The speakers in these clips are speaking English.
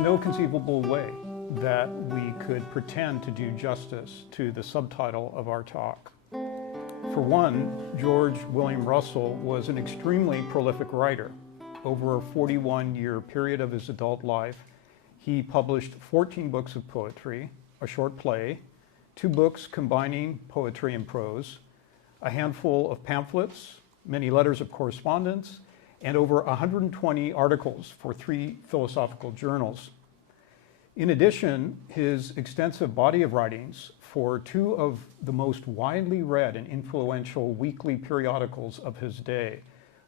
no conceivable way that we could pretend to do justice to the subtitle of our talk. For one, George William Russell was an extremely prolific writer. Over a 41-year period of his adult life, he published 14 books of poetry, a short play, 2 books combining poetry and prose, a handful of pamphlets, many letters of correspondence, and over 120 articles for 3 philosophical journals. In addition, his extensive body of writings for 2 of the most widely read and influential weekly periodicals of his day,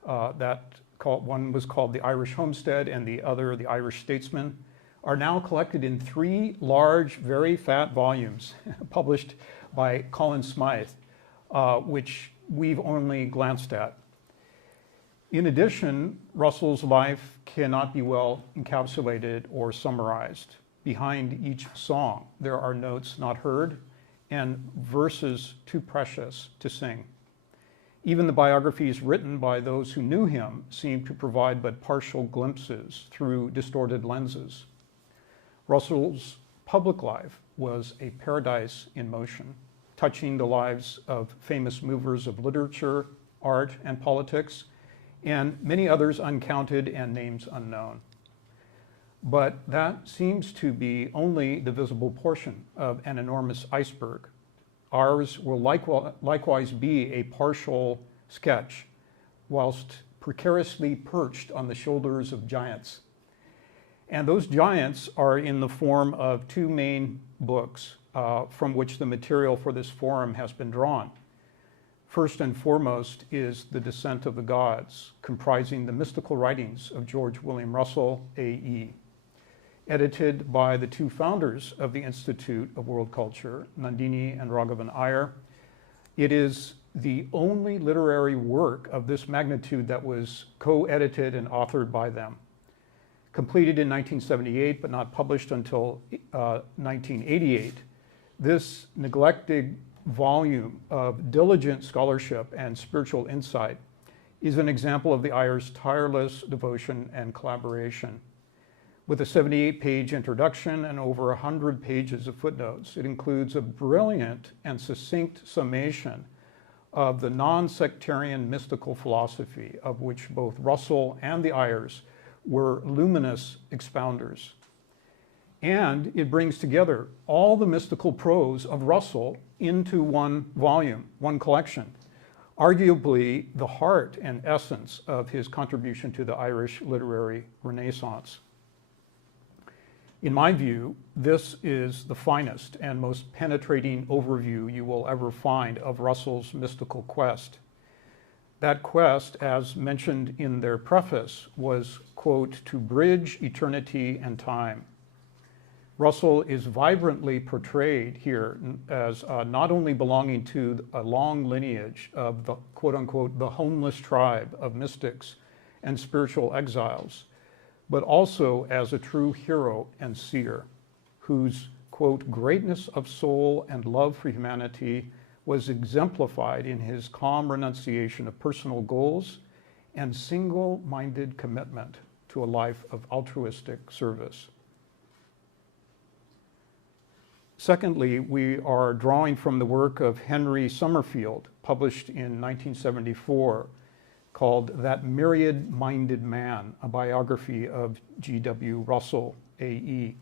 one was called The Irish Homestead and the other The Irish Statesman, are now collected in 3 large, very fat volumes published by Colin Smythe, which we've only glanced at. In addition, Russell's life cannot be well encapsulated or summarized. Behind each song, there are notes not heard and verses too precious to sing. Even the biographies written by those who knew him seem to provide but partial glimpses through distorted lenses. Russell's public life was a paradise in motion, touching the lives of famous movers of literature, art, and politics, and many others uncounted and names unknown. But that seems to be only the visible portion of an enormous iceberg. Ours will likewise be a partial sketch, whilst precariously perched on the shoulders of giants. And those giants are in the form of 2 main books from which the material for this forum has been drawn. First and foremost is The Descent of the Gods, comprising the mystical writings of George William Russell, A.E., edited by the 2 founders of the Institute of World Culture, Nandini and Raghavan Iyer. It is the only literary work of this magnitude that was co-edited and authored by them. Completed in 1978, but not published until 1988, this neglected volume of diligent scholarship and spiritual insight is an example of the Iyers' tireless devotion and collaboration. With a 78-page introduction and over 100 pages of footnotes, it includes a brilliant and succinct summation of the non-sectarian mystical philosophy of which both Russell and the Iyers were luminous expounders. And it brings together all the mystical prose of Russell into one volume, one collection, arguably the heart and essence of his contribution to the Irish literary renaissance. In my view, this is the finest and most penetrating overview you will ever find of Russell's mystical quest. That quest, as mentioned in their preface, was, quote, to bridge eternity and time. Russell is vibrantly portrayed here as not only belonging to a long lineage of the, quote unquote, the homeless tribe of mystics and spiritual exiles, but also as a true hero and seer whose, quote, greatness of soul and love for humanity was exemplified in his calm renunciation of personal goals and single-minded commitment to a life of altruistic service. Secondly, we are drawing from the work of Henry Summerfield, published in 1974, called That Myriad-Minded Man, a biography of G.W. Russell, A.E.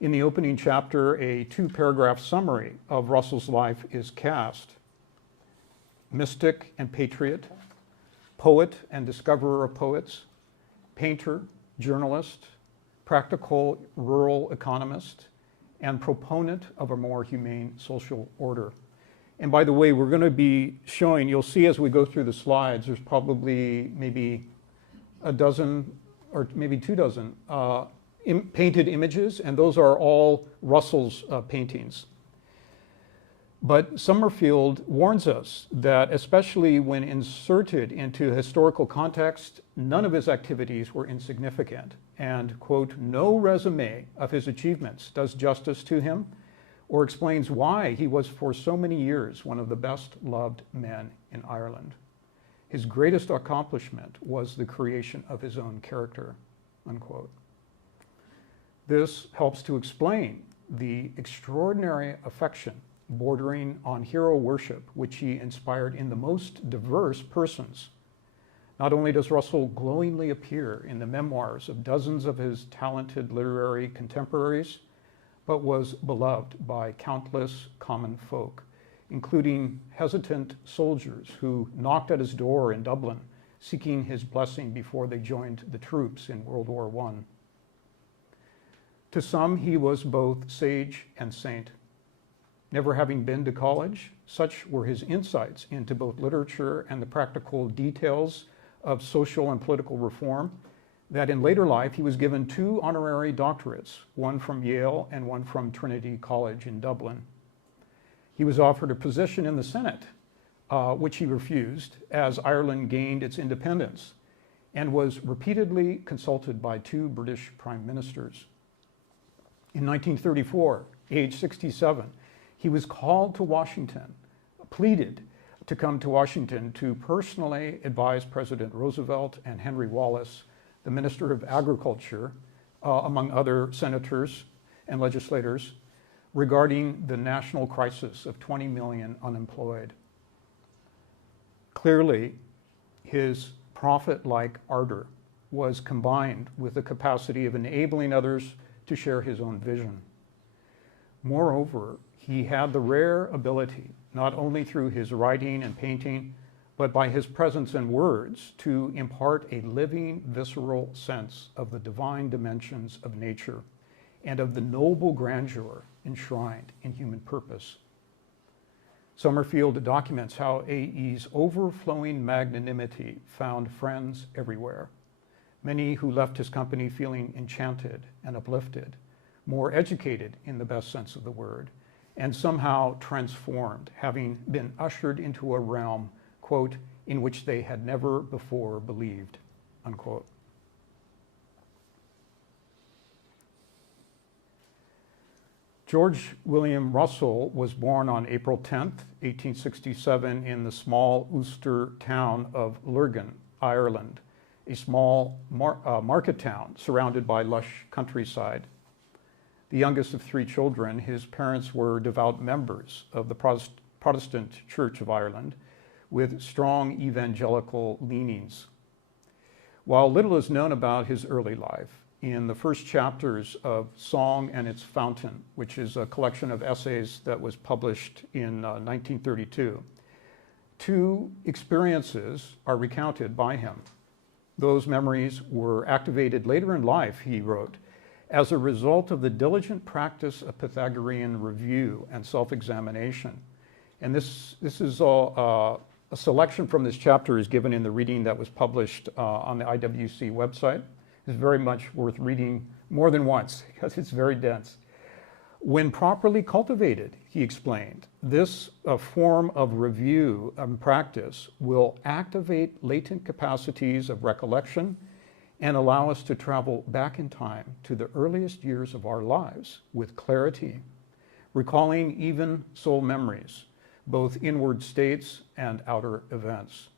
In the opening chapter, a 2-paragraph summary of Russell's life is cast. Mystic and patriot, poet and discoverer of poets, painter, journalist, practical rural economist, and proponent of a more humane social order. And by the way, we're going to be showing, you'll see as we go through the slides, there's probably maybe a dozen or maybe 2 dozen painted images, and those are all Russell's paintings. But Summerfield warns us that especially when inserted into historical context, none of his activities were insignificant. And, quote, no resume of his achievements does justice to him or explains why he was for so many years one of the best loved men in Ireland. His greatest accomplishment was the creation of his own character, unquote. This helps to explain the extraordinary affection bordering on hero worship, which he inspired in the most diverse persons. Not only does Russell glowingly appear in the memoirs of dozens of his talented literary contemporaries, but was beloved by countless common folk, including hesitant soldiers who knocked at his door in Dublin, seeking his blessing before they joined the troops in World War I. To some, he was both sage and saint. Never having been to college, such were his insights into both literature and the practical details of social and political reform that in later life he was given 2 honorary doctorates, one from Yale and one from Trinity College in Dublin. He was offered a position in the Senate, which he refused as Ireland gained its independence, and was repeatedly consulted by 2 British prime ministers. In 1934, age 67, he was called to Washington, pleaded to come to Washington to personally advise President Roosevelt and Henry Wallace, the Minister of Agriculture, among other senators and legislators, regarding the national crisis of 20 million unemployed. Clearly, his prophet-like ardor was combined with the capacity of enabling others to share his own vision. Moreover, he had the rare ability, not only through his writing and painting, but by his presence and words, to impart a living, visceral sense of the divine dimensions of nature and of the noble grandeur enshrined in human purpose. Summerfield documents how A.E.'s overflowing magnanimity found friends everywhere, many who left his company feeling enchanted and uplifted, more educated in the best sense of the word, and somehow transformed, having been ushered into a realm, quote, in which they had never before believed, unquote. George William Russell was born on April 10th, 1867 in the small Ulster town of Lurgan, Ireland, a small market town surrounded by lush countryside. The youngest of 3 children, his parents were devout members of the Protestant Church of Ireland with strong evangelical leanings. While little is known about his early life, in the first chapters of Song and Its Fountain, which is a collection of essays that was published in 1932, 2 experiences are recounted by him. Those memories were activated later in life, he wrote, as a result of the diligent practice of Pythagorean review and self-examination. And this is all, a selection from this chapter is given in the reading that was published on the IWC website. It's very much worth reading more than once because it's very dense. When properly cultivated, he explained, this form of review and practice will activate latent capacities of recollection and allow us to travel back in time to the earliest years of our lives with clarity, recalling even soul memories, both inward states and outer events.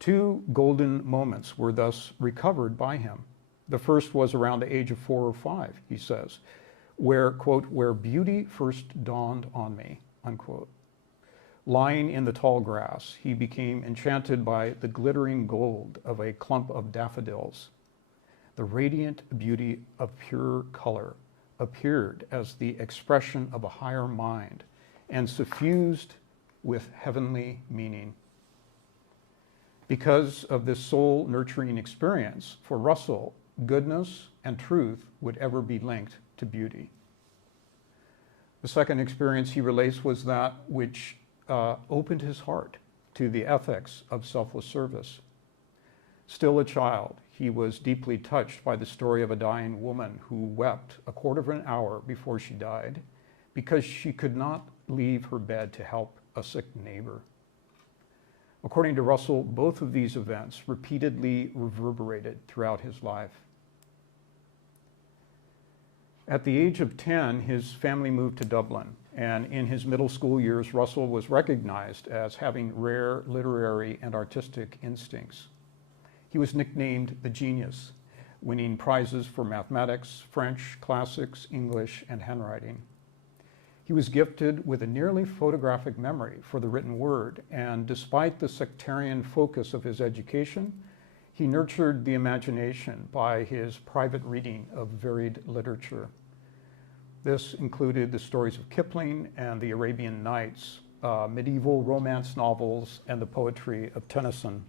2 golden moments were thus recovered by him. The first was around the age of 4 or 5, he says, where, quote, where beauty first dawned on me, unquote. Lying in the tall grass, he became enchanted by the glittering gold of a clump of daffodils. The radiant beauty of pure color appeared as the expression of a higher mind and suffused with heavenly meaning. Because of this soul-nurturing experience, for Russell, goodness and truth would ever be linked to beauty. The second experience he relates was that which opened his heart to the ethics of selfless service. Still a child, he was deeply touched by the story of a dying woman who wept a quarter of an hour before she died because she could not leave her bed to help a sick neighbor. According to Russell, both of these events repeatedly reverberated throughout his life. At the age of 10, his family moved to Dublin, and in his middle school years, Russell was recognized as having rare literary and artistic instincts. He was nicknamed the genius winning prizes for mathematics, French, classics, English, and handwriting. He was gifted with a nearly photographic memory for the written word, and despite the sectarian focus of his education, he nurtured the imagination by his private reading of varied literature. This included the stories of Kipling and the Arabian Nights, medieval romance novels, and the poetry of Tennyson.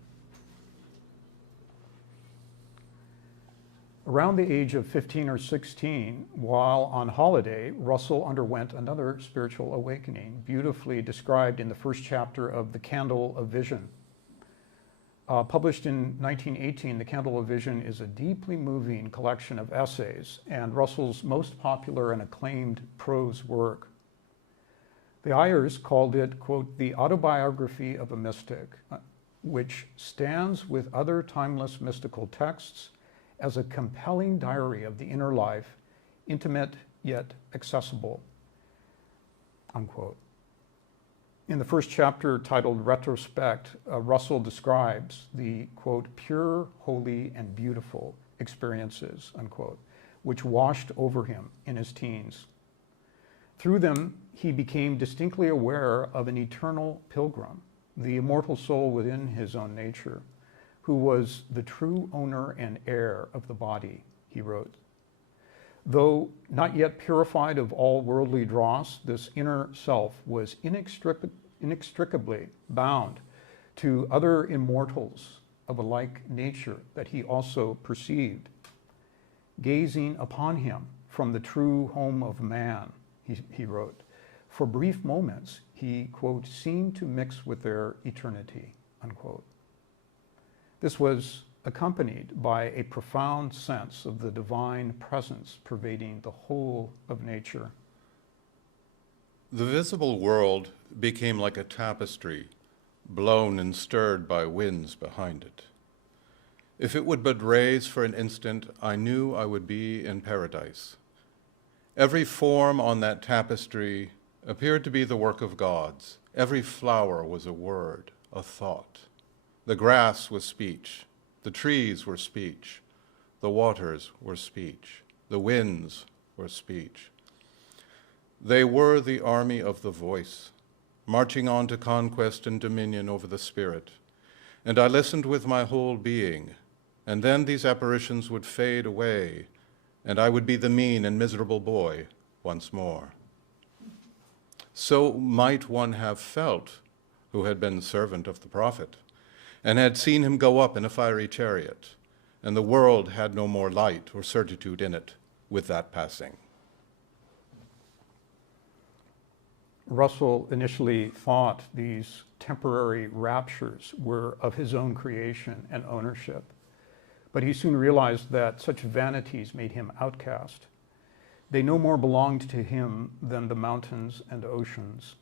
Around the age of 15 or 16, while on holiday, Russell underwent another spiritual awakening, beautifully described in the first chapter of The Candle of Vision. Published in 1918, The Candle of Vision is a deeply moving collection of essays and Russell's most popular and acclaimed prose work. The Ayers called it, quote, the autobiography of a mystic, which stands with other timeless mystical texts as a compelling diary of the inner life, intimate yet accessible, unquote. In the first chapter, titled Retrospect, Russell describes the, quote, pure, holy, and beautiful experiences, unquote, which washed over him in his teens. Through them, he became distinctly aware of an eternal pilgrim, the immortal soul within his own nature, who was the true owner and heir of the body, he wrote. Though not yet purified of all worldly dross, this inner self was inextricably bound to other immortals of a like nature that he also perceived. Gazing upon him from the true home of man, he wrote, for brief moments he, quote, seemed to mix with their eternity, unquote. This was accompanied by a profound sense of the divine presence pervading the whole of nature. The visible world became like a tapestry, blown and stirred by winds behind it. If it would but raise for an instant, I knew I would be in paradise. Every form on that tapestry appeared to be the work of gods. Every flower was a word, a thought. The grass was speech. The trees were speech. The waters were speech. The winds were speech. They were the army of the voice, marching on to conquest and dominion over the spirit. And I listened with my whole being, and then these apparitions would fade away, and I would be the mean and miserable boy once more. So might one have felt who had been servant of the prophet, and had seen him go up in a fiery chariot, and the world had no more light or certitude in it with that passing. Russell initially thought these temporary raptures were of his own creation and ownership, but he soon realized that such vanities made him outcast. They no more belonged to him than the mountains and oceans.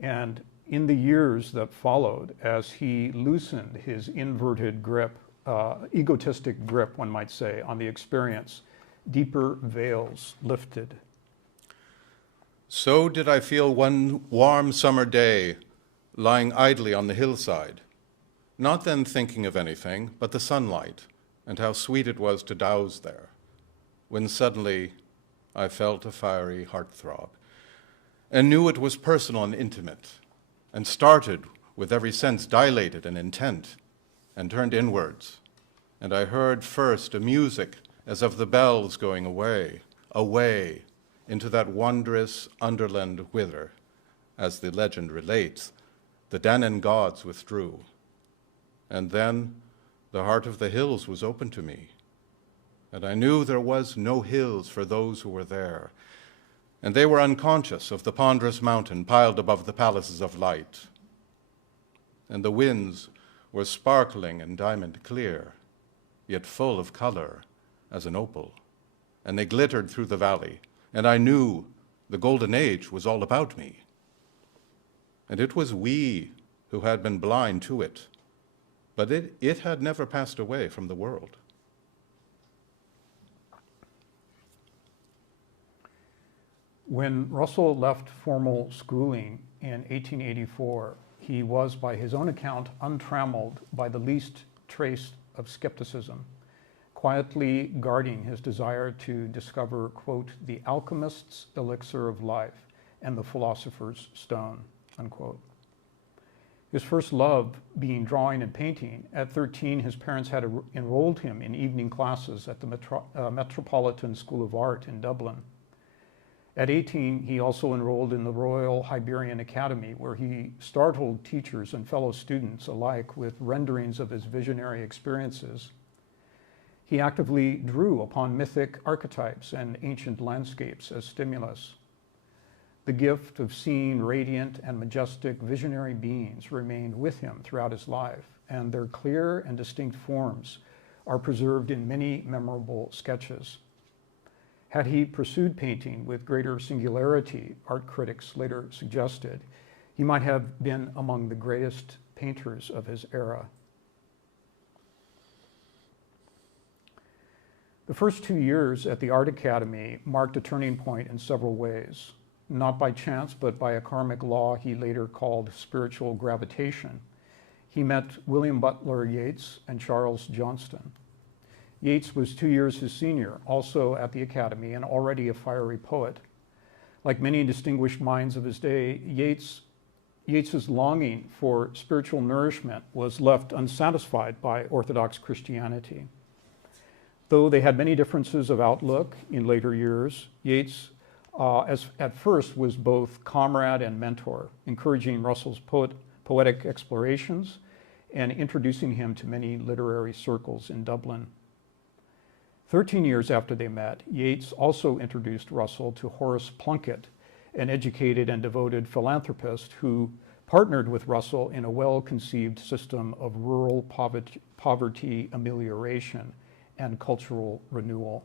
And in the years that followed, as he loosened his inverted grip, egotistic grip, one might say, on the experience, deeper veils lifted. So did I feel one warm summer day, lying idly on the hillside, not then thinking of anything but the sunlight and how sweet it was to douse there, when suddenly I felt a fiery heart-throb, and knew it was personal and intimate, and started with every sense dilated and intent, and turned inwards. And I heard first a music as of the bells going away, away, into that wondrous underland whither, as the legend relates, the Danann gods withdrew. And then the heart of the hills was open to me, and I knew there was no hills for those who were there, and they were unconscious of the ponderous mountain piled above the palaces of light. And the winds were sparkling and diamond clear, yet full of color as an opal, and they glittered through the valley, and I knew the golden age was all about me. And it was we who had been blind to it, but it had never passed away from the world. When Russell left formal schooling in 1884, he was, by his own account, untrammeled by the least trace of skepticism. quietly guarding his desire to discover, quote, the alchemist's elixir of life and the philosopher's stone, unquote. His first love being drawing and painting, at 13 his parents had enrolled him in evening classes at the Metropolitan School of Art in Dublin. At 18, he also enrolled in the Royal Hibernian Academy, where he startled teachers and fellow students alike with renderings of his visionary experiences. He actively drew upon mythic archetypes and ancient landscapes as stimulus. The gift of seeing radiant and majestic visionary beings remained with him throughout his life, and their clear and distinct forms are preserved in many memorable sketches. Had he pursued painting with greater singularity, art critics later suggested, he might have been among the greatest painters of his era. The first 2 years at the Art Academy marked a turning point in several ways. Not by chance, but by a karmic law he later called spiritual gravitation. He met William Butler Yeats and Charles Johnston. Yeats was 2 years his senior, also at the Academy, and already a fiery poet. Like many distinguished minds of his day, Yeats's longing for spiritual nourishment was left unsatisfied by Orthodox Christianity. Though they had many differences of outlook in later years, Yeats, at first, was both comrade and mentor, encouraging Russell's poetic explorations and introducing him to many literary circles in Dublin. 13 years after they met, Yeats also introduced Russell to Horace Plunkett, an educated and devoted philanthropist who partnered with Russell in a well-conceived system of rural poverty amelioration and cultural renewal.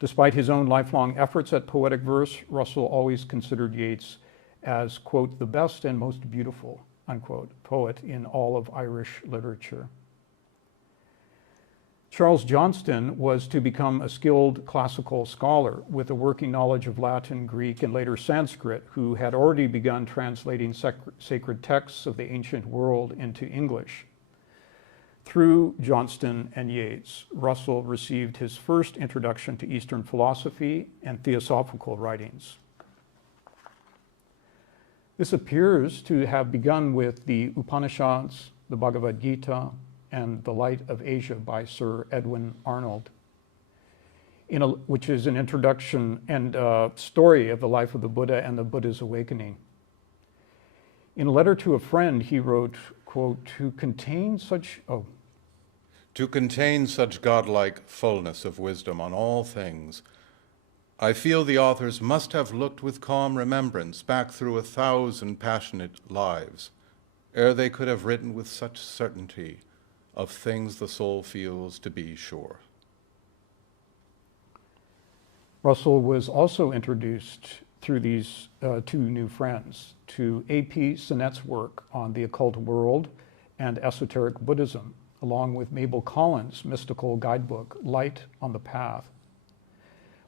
Despite his own lifelong efforts at poetic verse, Russell always considered Yeats as, quote, the best and most beautiful, unquote, poet in all of Irish literature. Charles Johnston was to become a skilled classical scholar with a working knowledge of Latin, Greek, and later Sanskrit, who had already begun translating sacred texts of the ancient world into English. Through Johnston and Yeats, Russell received his first introduction to Eastern philosophy and theosophical writings. This appears to have begun with the Upanishads, the Bhagavad Gita, and The Light of Asia by Sir Edwin Arnold, which is an introduction and story of the life of the Buddha and the Buddha's awakening. In a letter to a friend, he wrote, quote, to contain such godlike fullness of wisdom on all things, I feel the authors must have looked with calm remembrance back through 1,000 passionate lives, ere they could have written with such certainty of things the soul feels to be sure. Russell was also introduced through these two new friends to A.P. Sinnett's work on the occult world and esoteric Buddhism, along with Mabel Collins' mystical guidebook, Light on the Path.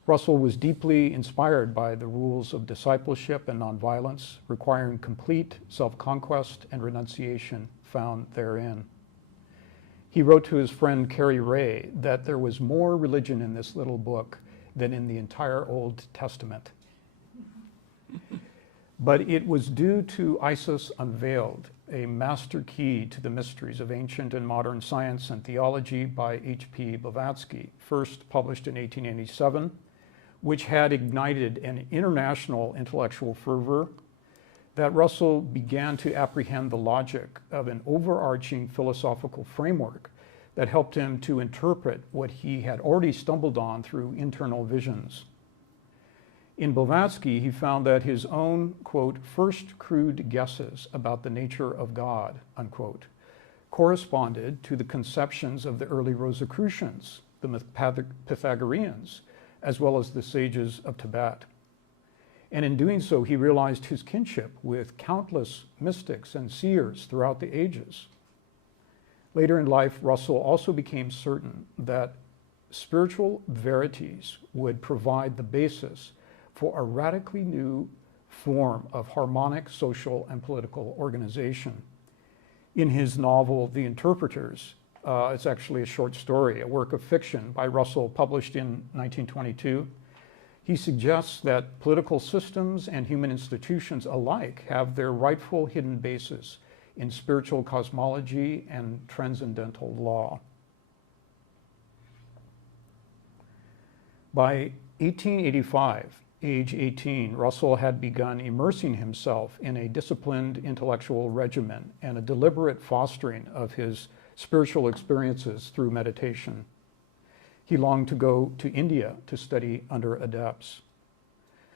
Russell was deeply inspired by the rules of discipleship and nonviolence, requiring complete self-conquest and renunciation found therein. He wrote to his friend Carrie Ray that there was more religion in this little book than in the entire Old Testament. But it was due to Isis Unveiled, a master key to the mysteries of ancient and modern science and theology by H.P. Blavatsky, first published in 1887, which had ignited an international intellectual fervor, that Russell began to apprehend the logic of an overarching philosophical framework that helped him to interpret what he had already stumbled on through internal visions. In Blavatsky, he found that his own, quote, first crude guesses about the nature of God, unquote, corresponded to the conceptions of the early Rosicrucians, the Pythagoreans, as well as the sages of Tibet. And in doing so, he realized his kinship with countless mystics and seers throughout the ages. Later in life, Russell also became certain that spiritual verities would provide the basis for a radically new form of harmonic social and political organization. In his novel, The Interpreters, It's actually a short story, a work of fiction by Russell published in 1922. He suggests that political systems and human institutions alike have their rightful hidden basis in spiritual cosmology and transcendental law. By 1885, age 18, Russell had begun immersing himself in a disciplined intellectual regimen and a deliberate fostering of his spiritual experiences through meditation. He longed to go to India to study under adepts.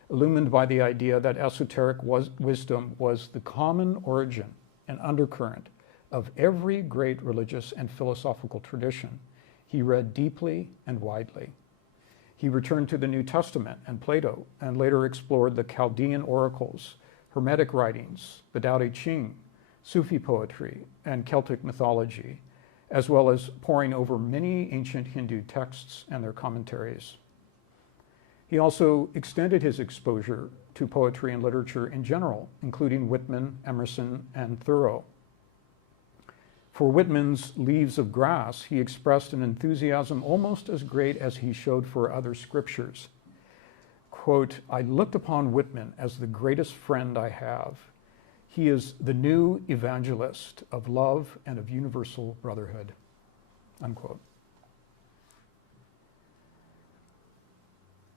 Illumined by the idea that esoteric wisdom was the common origin and undercurrent of every great religious and philosophical tradition, he read deeply and widely. He returned to the New Testament and Plato, and later explored the Chaldean oracles, Hermetic writings, the Tao Te Ching, Sufi poetry, and Celtic mythology, as well as poring over many ancient Hindu texts and their commentaries. He also extended his exposure to poetry and literature in general, including Whitman, Emerson, and Thoreau. For Whitman's Leaves of Grass, he expressed an enthusiasm almost as great as he showed for other scriptures. Quote, "I looked upon Whitman as the greatest friend I have. He is the new evangelist of love and of universal brotherhood." Unquote.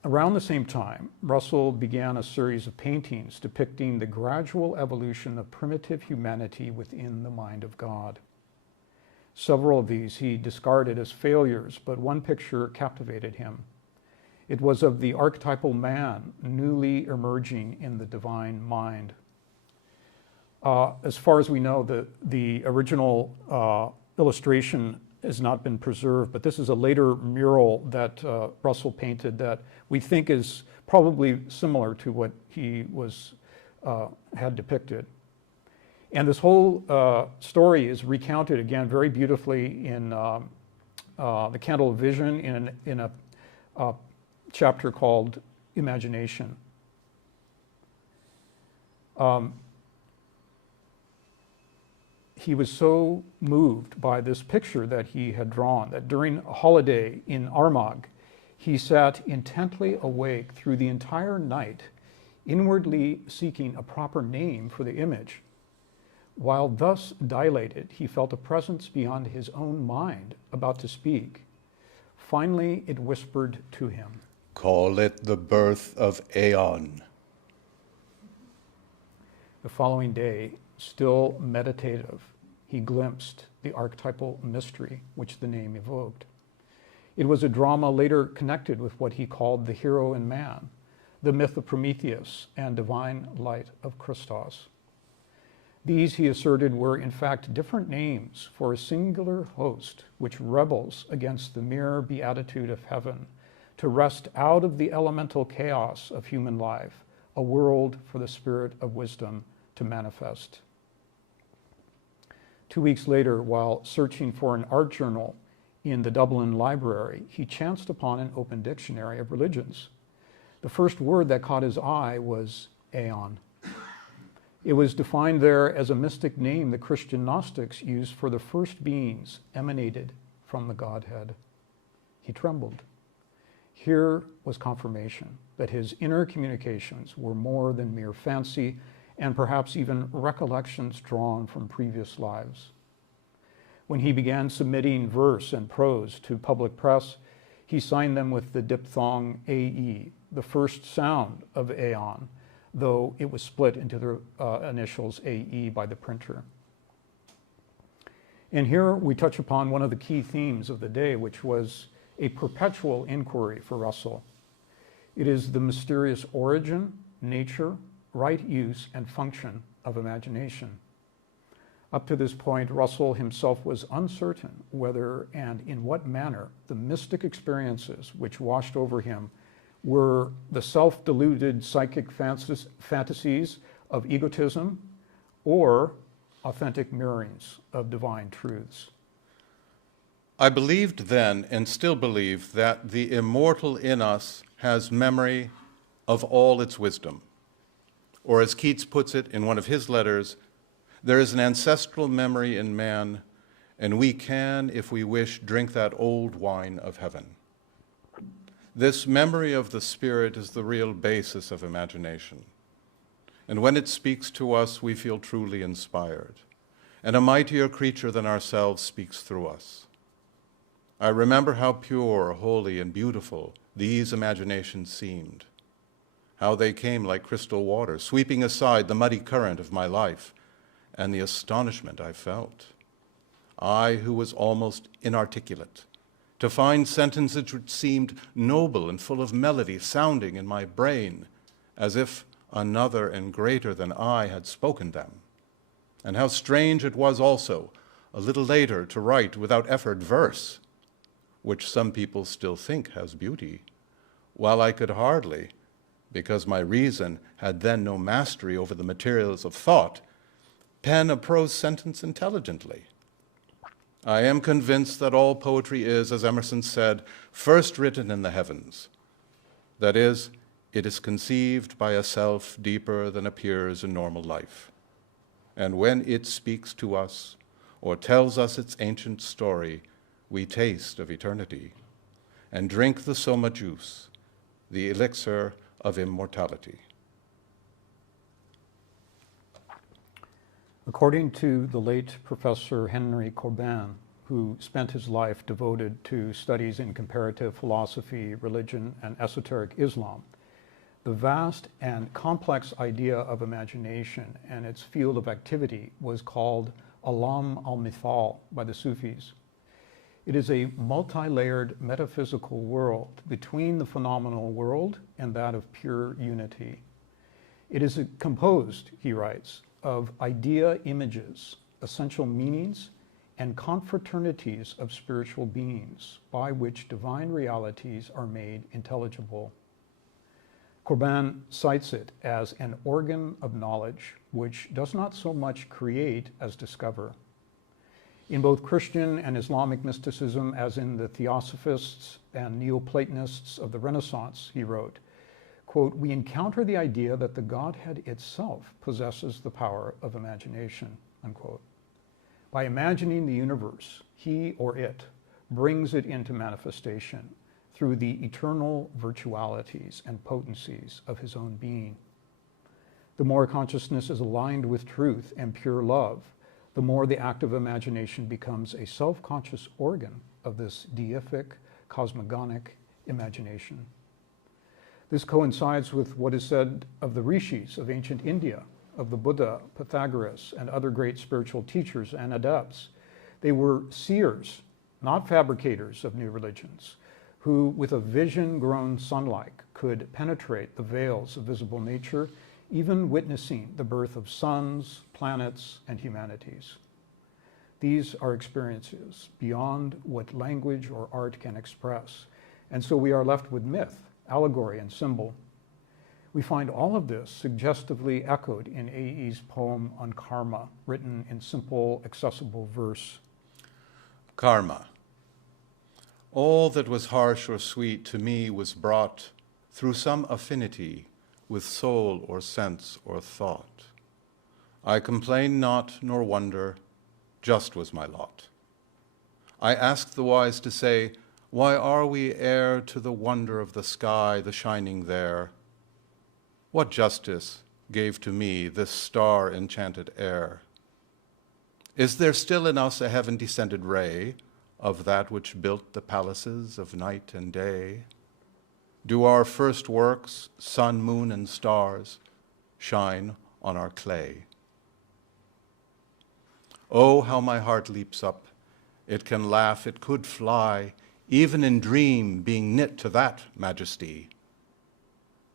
Around the same time, Russell began a series of paintings depicting the gradual evolution of primitive humanity within the mind of God. Several of these he discarded as failures, but one picture captivated him. It was of the archetypal man newly emerging in the divine mind. As far as we know, the original illustration has not been preserved, but this is a later mural that Russell painted that we think is probably similar to what he had depicted. And this whole story is recounted again very beautifully in The Candle of Vision in a chapter called Imagination. He was so moved by this picture that he had drawn that during a holiday in Armagh, he sat intently awake through the entire night, inwardly seeking a proper name for the image. While thus dilated, he felt a presence beyond his own mind about to speak. Finally, it whispered to him, "Call it the birth of Aeon." The following day, still meditative, he glimpsed the archetypal mystery which the name evoked. It was a drama later connected with what he called the hero in man, the myth of Prometheus and divine light of Christos. These, he asserted, were in fact different names for a singular host which rebels against the mere beatitude of heaven to wrest out of the elemental chaos of human life a world for the spirit of wisdom to manifest. 2 weeks later, while searching for an art journal in the Dublin Library, he chanced upon an open dictionary of religions. The first word that caught his eye was aeon. It was defined there as a mystic name the Christian Gnostics used for the first beings emanated from the Godhead. He trembled. Here was confirmation that his inner communications were more than mere fancy and perhaps even recollections drawn from previous lives. When he began submitting verse and prose to public press, he signed them with the diphthong AE, the first sound of aeon, though it was split into the initials AE by the printer. And here we touch upon one of the key themes of the day, which was a perpetual inquiry for Russell. It is the mysterious origin, nature, right use, and function of imagination. Up to this point, Russell himself was uncertain whether and in what manner the mystic experiences which washed over him were the self-deluded psychic fantasies of egotism or authentic mirrorings of divine truths. I believed then and still believe that the immortal in us has memory of all its wisdom. Or as Keats puts it in one of his letters, there is an ancestral memory in man, and we can, if we wish, drink that old wine of heaven. This memory of the Spirit is the real basis of imagination. And when it speaks to us, we feel truly inspired. And a mightier creature than ourselves speaks through us. I remember how pure, holy, and beautiful these imaginations seemed, how they came like crystal water, sweeping aside the muddy current of my life, and the astonishment I felt. I, who was almost inarticulate, to find sentences which seemed noble and full of melody sounding in my brain as if another and greater than I had spoken them. And how strange it was also, a little later, to write without effort verse, which some people still think has beauty, while I could hardly, because my reason had then no mastery over the materials of thought, pen a prose sentence intelligently. I am convinced that all poetry is, as Emerson said, first written in the heavens. That is, it is conceived by a self deeper than appears in normal life. And when it speaks to us or tells us its ancient story, we taste of eternity and drink the soma juice, the elixir of immortality. According to the late Professor Henry Corbin, who spent his life devoted to studies in comparative philosophy, religion, and esoteric Islam, the vast and complex idea of imagination and its field of activity was called alam al-mithal by the Sufis. It is a multi-layered metaphysical world between the phenomenal world and that of pure unity. It is composed, he writes, of idea images, essential meanings, and confraternities of spiritual beings by which divine realities are made intelligible. Corbin cites it as an organ of knowledge which does not so much create as discover. In both Christian and Islamic mysticism, as in the Theosophists and Neoplatonists of the Renaissance, he wrote, quote, "We encounter the idea that the Godhead itself possesses the power of imagination," unquote. By imagining the universe, he or it brings it into manifestation through the eternal virtualities and potencies of his own being. The more consciousness is aligned with truth and pure love, the more the act of imagination becomes a self-conscious organ of this deific, cosmogonic imagination. This coincides with what is said of the rishis of ancient India, of the Buddha, Pythagoras, and other great spiritual teachers and adepts. They were seers, not fabricators of new religions, who, with a vision grown sun-like, could penetrate the veils of visible nature, even witnessing the birth of suns, planets, and humanities. These are experiences beyond what language or art can express, and so we are left with myth, allegory, and symbol. We find all of this suggestively echoed in A.E.'s poem on karma, written in simple, accessible verse. Karma. All that was harsh or sweet to me was brought through some affinity with soul or sense or thought. I complain not nor wonder, just was my lot. I asked the wise to say, why are we heir to the wonder of the sky, the shining there? What justice gave to me this star-enchanted air? Is there still in us a heaven-descended ray of that which built the palaces of night and day? Do our first works, sun, moon, and stars, shine on our clay? Oh, how my heart leaps up. It can laugh, it could fly, even in dream being knit to that majesty.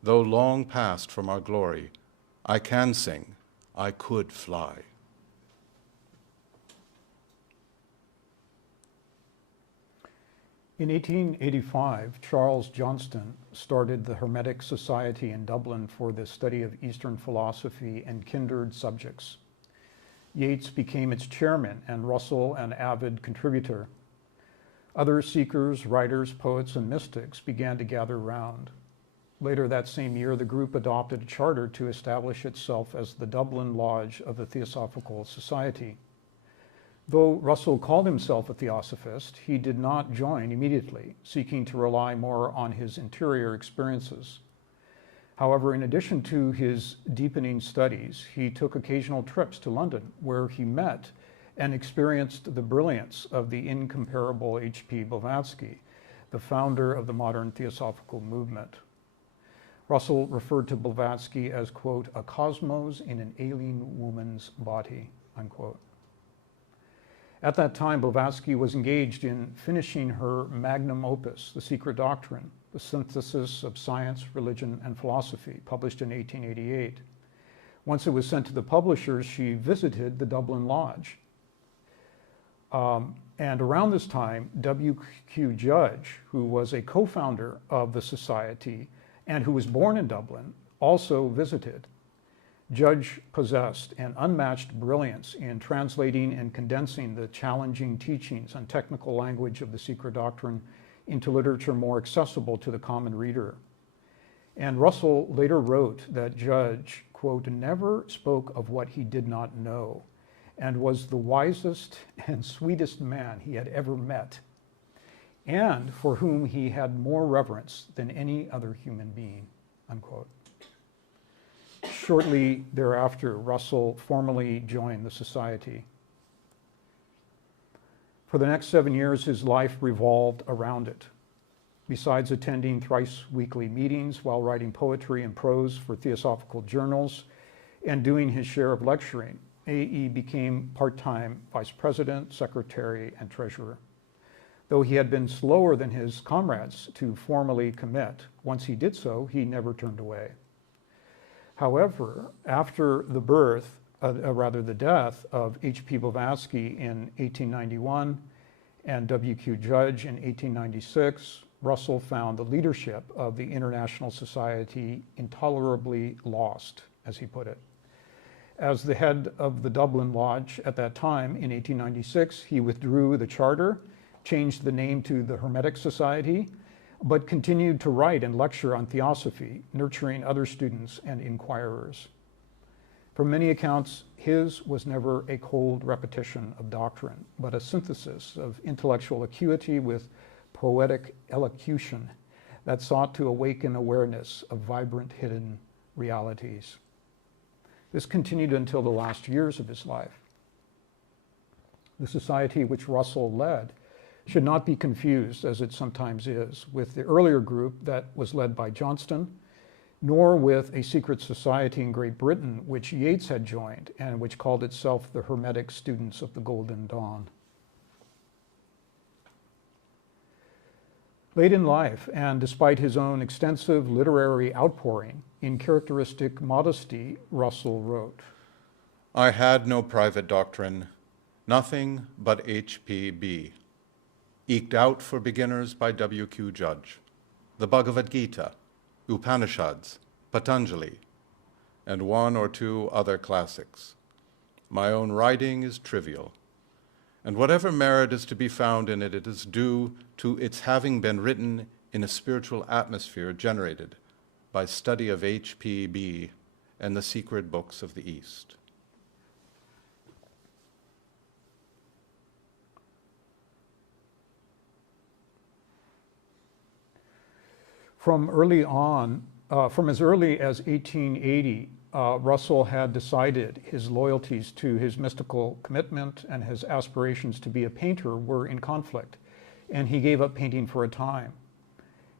Though long past from our glory, I can sing, I could fly. In 1885, Charles Johnston started the Hermetic Society in Dublin for the study of Eastern philosophy and kindred subjects. Yeats became its chairman and Russell an avid contributor. Other seekers, writers, poets, and mystics began to gather round. Later that same year, the group adopted a charter to establish itself as the Dublin Lodge of the Theosophical Society. Though Russell called himself a theosophist, he did not join immediately, seeking to rely more on his interior experiences. However, in addition to his deepening studies, he took occasional trips to London, where he met and experienced the brilliance of the incomparable H.P. Blavatsky, the founder of the modern theosophical movement. Russell referred to Blavatsky as, quote, a cosmos in an alien woman's body, unquote. At that time, Blavatsky was engaged in finishing her magnum opus, The Secret Doctrine, the synthesis of science, religion, and philosophy, published in 1888. Once it was sent to the publishers, she visited the Dublin Lodge. And around this time, W.Q. Judge, who was a co-founder of the society and who was born in Dublin, also visited. Judge possessed an unmatched brilliance in translating and condensing the challenging teachings and technical language of the Secret Doctrine into literature more accessible to the common reader. And Russell later wrote that Judge, quote, never spoke of what he did not know, and was the wisest and sweetest man he had ever met, and for whom he had more reverence than any other human being, unquote. Shortly thereafter, Russell formally joined the society. For the next 7 years, his life revolved around it. Besides attending thrice weekly meetings while writing poetry and prose for theosophical journals and doing his share of lecturing, A.E. became part-time vice president, secretary, and treasurer. Though he had been slower than his comrades to formally commit, once he did so, he never turned away. However, after the the death of H.P. Blavatsky in 1891 and W.Q. Judge in 1896, Russell found the leadership of the International Society intolerably lost, as he put it. As the head of the Dublin Lodge at that time, in 1896, he withdrew the charter, changed the name to the Hermetic Society, but continued to write and lecture on theosophy, nurturing other students and inquirers. From many accounts, his was never a cold repetition of doctrine, but a synthesis of intellectual acuity with poetic elocution that sought to awaken awareness of vibrant hidden realities. This continued until the last years of his life. The society which Russell led should not be confused, as it sometimes is, with the earlier group that was led by Johnston, nor with a secret society in Great Britain which Yeats had joined and which called itself the Hermetic Students of the Golden Dawn. Late in life, and despite his own extensive literary outpouring, in characteristic modesty, Russell wrote, I had no private doctrine, nothing but HPB, eked out for beginners by W.Q. Judge, the Bhagavad Gita, Upanishads, Patanjali, and one or two other classics. My own writing is trivial, and whatever merit is to be found in it, it is due to its having been written in a spiritual atmosphere generated by study of HPB and the secret books of the East. From as early as 1880, Russell had decided his loyalties to his mystical commitment and his aspirations to be a painter were in conflict, and he gave up painting for a time.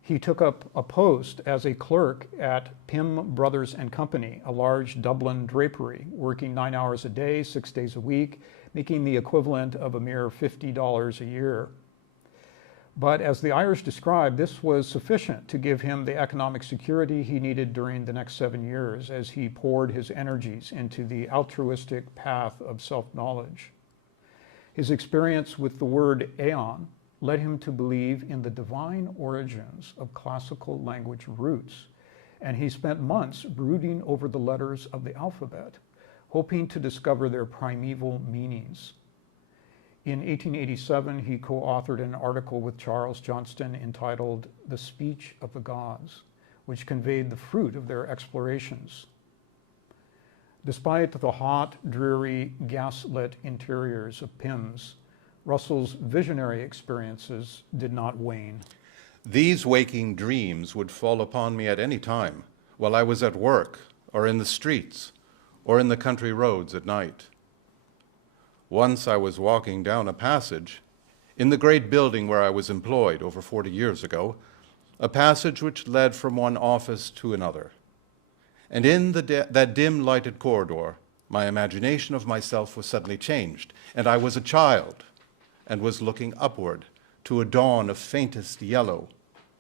He took up a post as a clerk at Pym Brothers and Company, a large Dublin drapery, working 9 hours a day, 6 days a week, making the equivalent of a mere $50 a year. But as the Irish described, this was sufficient to give him the economic security he needed during the next 7 years as he poured his energies into the altruistic path of self-knowledge. His experience with the word aeon led him to believe in the divine origins of classical language roots, and he spent months brooding over the letters of the alphabet, hoping to discover their primeval meanings. In 1887, he co-authored an article with Charles Johnston entitled The Speech of the Gods, which conveyed the fruit of their explorations. Despite the hot, dreary, gas-lit interiors of PIMS, Russell's visionary experiences did not wane. These waking dreams would fall upon me at any time, while I was at work, or in the streets, or in the country roads at night. Once I was walking down a passage in the great building where I was employed over 40 years ago, a passage which led from one office to another. And in that dim lighted corridor, my imagination of myself was suddenly changed, and I was a child and was looking upward to a dawn of faintest yellow,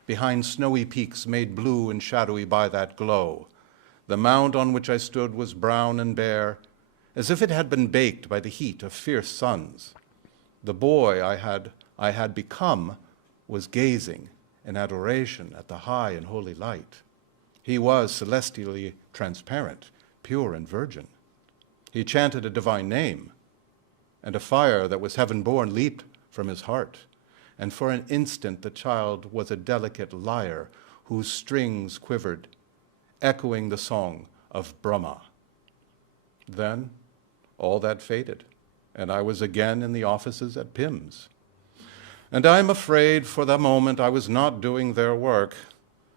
behind snowy peaks made blue and shadowy by that glow. The mound on which I stood was brown and bare, as if it had been baked by the heat of fierce suns. The boy I had become was gazing in adoration at the high and holy light. He was celestially transparent, pure and virgin. He chanted a divine name, and a fire that was heaven-born leaped from his heart. And for an instant the child was a delicate lyre whose strings quivered, echoing the song of Brahma. Then all that faded, and I was again in the offices at PIMS. And I'm afraid for the moment I was not doing their work,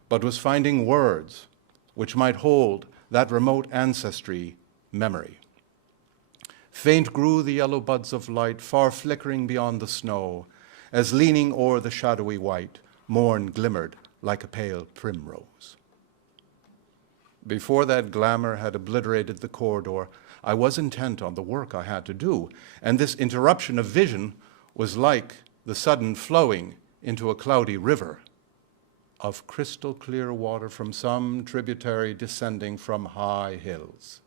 but was finding words which might hold that remote ancestry memory. Faint grew the yellow buds of light, far flickering beyond the snow, as leaning o'er the shadowy white, morn glimmered like a pale primrose. Before that glamour had obliterated the corridor, I was intent on the work I had to do, and this interruption of vision was like the sudden flowing into a cloudy river of crystal clear water from some tributary descending from high hills.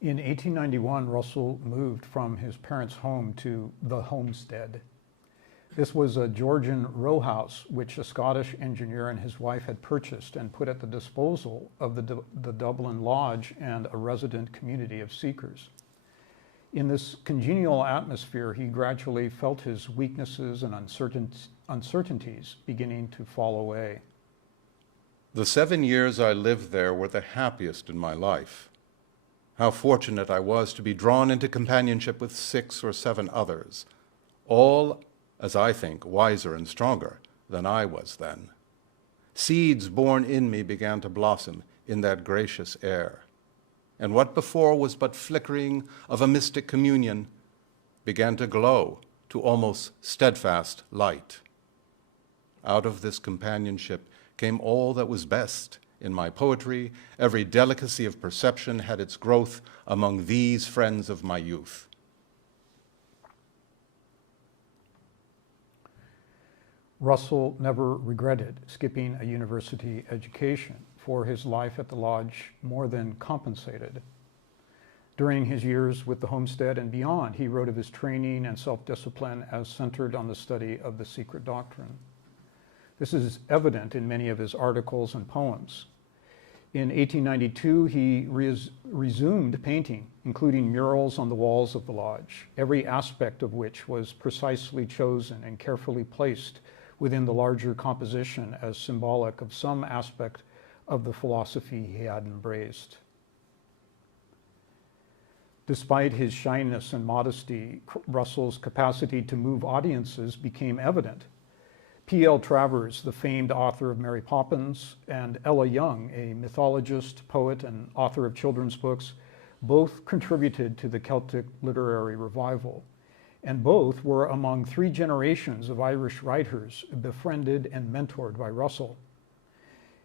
In 1891, Russell moved from his parents' home to the homestead. This was a Georgian row house which a Scottish engineer and his wife had purchased and put at the disposal of the Dublin Lodge and a resident community of seekers. In this congenial atmosphere, he gradually felt his weaknesses and uncertainties beginning to fall away. The 7 years I lived there were the happiest in my life. How fortunate I was to be drawn into companionship with 6 or 7 others, all, as I think, wiser and stronger than I was then. Seeds born in me began to blossom in that gracious air, and what before was but flickering of a mystic communion began to glow to almost steadfast light. Out of this companionship came all that was best in my poetry. Every delicacy of perception had its growth among these friends of my youth. Russell never regretted skipping a university education, for his life at the lodge more than compensated. During his years with the homestead and beyond, he wrote of his training and self-discipline as centered on the study of the secret doctrine. This is evident in many of his articles and poems. In 1892, he resumed painting, including murals on the walls of the lodge, every aspect of which was precisely chosen and carefully placed within the larger composition as symbolic of some aspect of the philosophy he had embraced. Despite his shyness and modesty, Russell's capacity to move audiences became evident. P.L. Travers, the famed author of Mary Poppins, and Ella Young, a mythologist, poet, and author of children's books, both contributed to the Celtic literary revival, and both were among 3 generations of Irish writers befriended and mentored by Russell.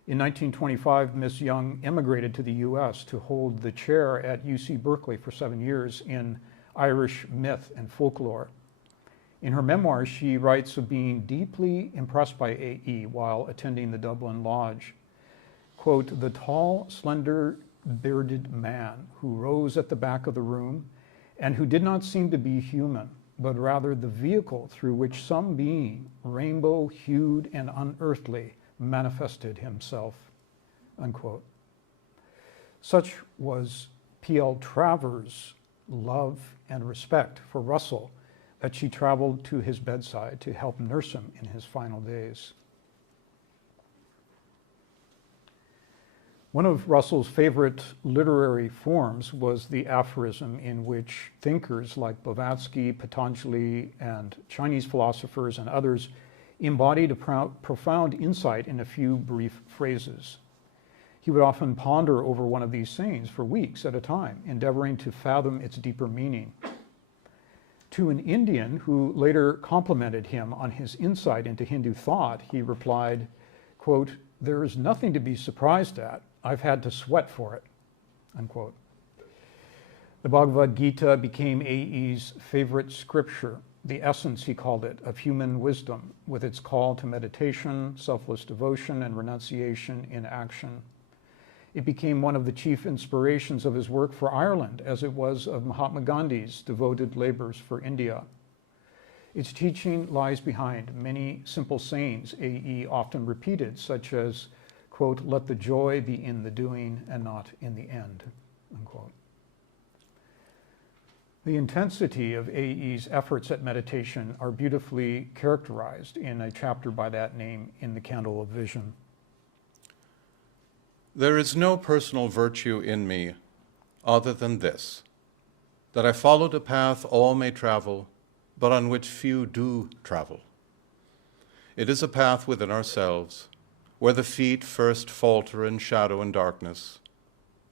In 1925, Miss Young emigrated to the U.S. to hold the chair at UC Berkeley for 7 years in Irish myth and folklore. In her memoirs, she writes of being deeply impressed by A.E. while attending the Dublin Lodge. Quote, "The tall, slender, bearded man who rose at the back of the room and who did not seem to be human, but rather the vehicle through which some being, rainbow-hued and unearthly, manifested himself," unquote. Such was P.L. Travers' love and respect for Russell that she traveled to his bedside to help nurse him in his final days. One of Russell's favorite literary forms was the aphorism, in which thinkers like Blavatsky, Patanjali, and Chinese philosophers and others embodied a profound insight in a few brief phrases. He would often ponder over one of these sayings for weeks at a time, endeavoring to fathom its deeper meaning. To an Indian who later complimented him on his insight into Hindu thought, he replied, quote, "There is nothing to be surprised at. I've had to sweat for it," unquote. The Bhagavad Gita became A.E.'s favorite scripture, the essence, he called it, of human wisdom, with its call to meditation, selfless devotion, and renunciation in action. It became one of the chief inspirations of his work for Ireland, as it was of Mahatma Gandhi's devoted labors for India. Its teaching lies behind many simple sayings A.E. often repeated, such as, quote, "Let the joy be in the doing and not in the end," unquote. The intensity of A.E.'s efforts at meditation are beautifully characterized in a chapter by that name in The Candle of Vision. There is no personal virtue in me other than this, that I followed a path all may travel, but on which few do travel. It is a path within ourselves, where the feet first falter in shadow and darkness,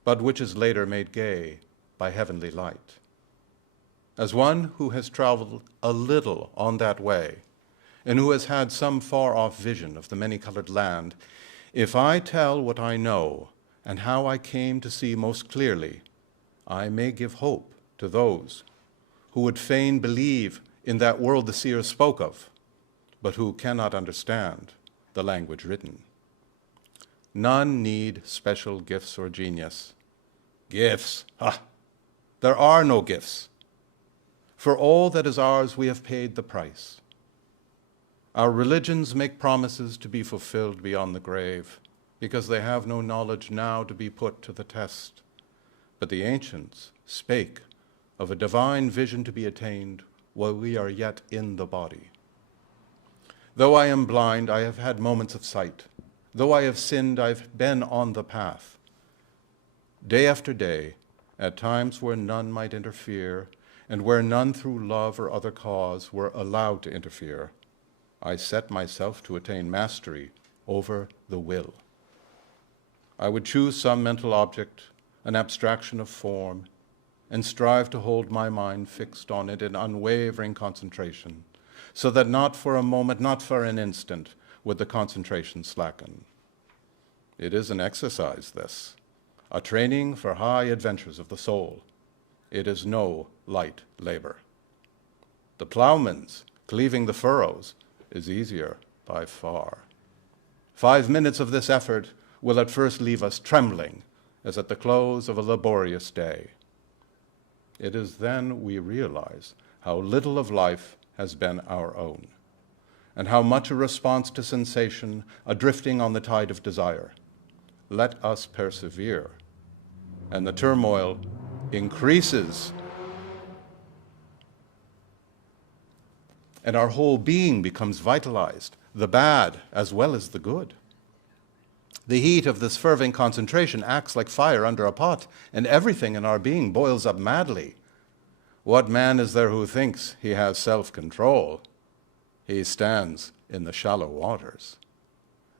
but which is later made gay by heavenly light. As one who has traveled a little on that way, and who has had some far-off vision of the many-colored land, if I tell what I know and how I came to see most clearly, I may give hope to those who would fain believe in that world the seers spoke of, but who cannot understand the language written. None need special gifts or genius. Gifts? Ha! There are no gifts. For all that is ours, we have paid the price. Our religions make promises to be fulfilled beyond the grave, because they have no knowledge now to be put to the test. But the ancients spake of a divine vision to be attained while we are yet in the body. Though I am blind, I have had moments of sight. Though I have sinned, I've been on the path. Day after day, at times where none might interfere, and where none through love or other cause were allowed to interfere, I set myself to attain mastery over the will. I would choose some mental object, an abstraction of form, and strive to hold my mind fixed on it in unwavering concentration, so that not for a moment, not for an instant, would the concentration slacken. It is an exercise, this, a training for high adventures of the soul. It is no light labor. The plowman's cleaving the furrows is easier by far. 5 minutes of this effort will at first leave us trembling, as at the close of a laborious day. It is then we realize how little of life has been our own, and how much a response to sensation, a drifting on the tide of desire. Let us persevere, and the turmoil increases, and our whole being becomes vitalized, the bad as well as the good. The heat of this fervent concentration acts like fire under a pot, and everything in our being boils up madly. What man is there who thinks he has self-control? He stands in the shallow waters,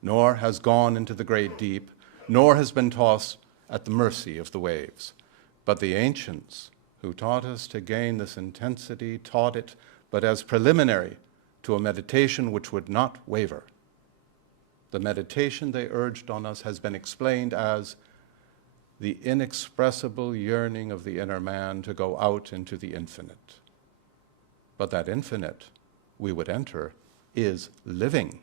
nor has gone into the great deep, nor has been tossed at the mercy of the waves. But the ancients who taught us to gain this intensity taught it but as preliminary to a meditation which would not waver. The meditation they urged on us has been explained as the inexpressible yearning of the inner man to go out into the infinite. But that infinite we would enter is living.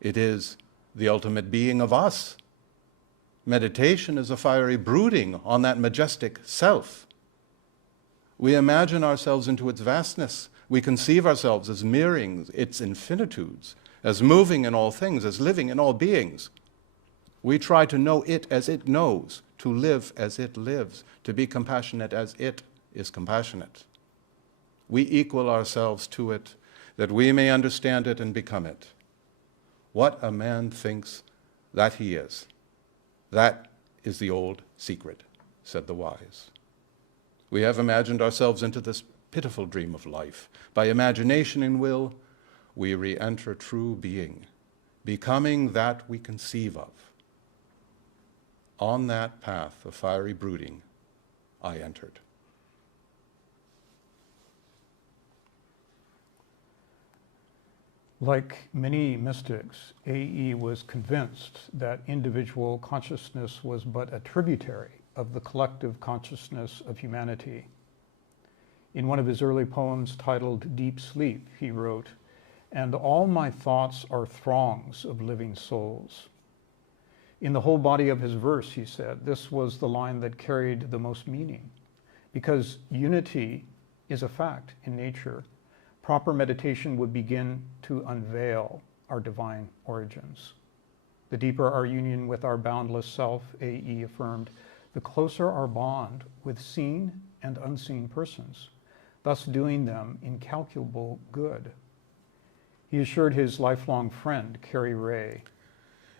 It is the ultimate being of us. Meditation is a fiery brooding on that majestic self. We imagine ourselves into its vastness. We conceive ourselves as mirroring its infinitudes, as moving in all things, as living in all beings. We try to know it as it knows, to live as it lives, to be compassionate as it is compassionate. We equal ourselves to it, that we may understand it and become it. What a man thinks that he is, that is the old secret, said the wise. We have imagined ourselves into this pitiful dream of life. By imagination and will, we re-enter true being, becoming that we conceive of. On that path of fiery brooding, I entered. Like many mystics, A.E. was convinced that individual consciousness was but a tributary of the collective consciousness of humanity. In one of his early poems titled Deep Sleep, he wrote, "And all my thoughts are throngs of living souls." In the whole body of his verse, he said, this was the line that carried the most meaning. Because unity is a fact in nature, proper meditation would begin to unveil our divine origins. The deeper our union with our boundless self, A.E. affirmed, the closer our bond with seen and unseen persons, thus doing them incalculable good. He assured his lifelong friend, Carrie Ray,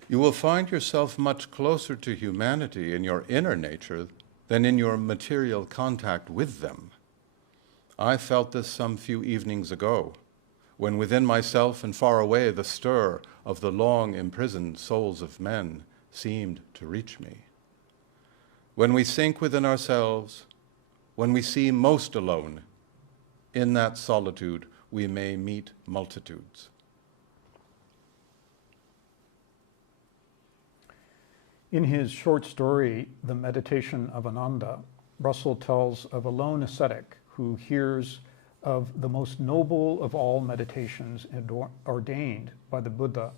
"You will find yourself much closer to humanity in your inner nature than in your material contact with them. I felt this some few evenings ago, when within myself and far away the stir of the long imprisoned souls of men seemed to reach me. When we sink within ourselves, when we seem most alone, in that solitude we may meet multitudes." In his short story, The Meditation of Ananda, Russell tells of a lone ascetic who hears of the most noble of all meditations ordained by the Buddha.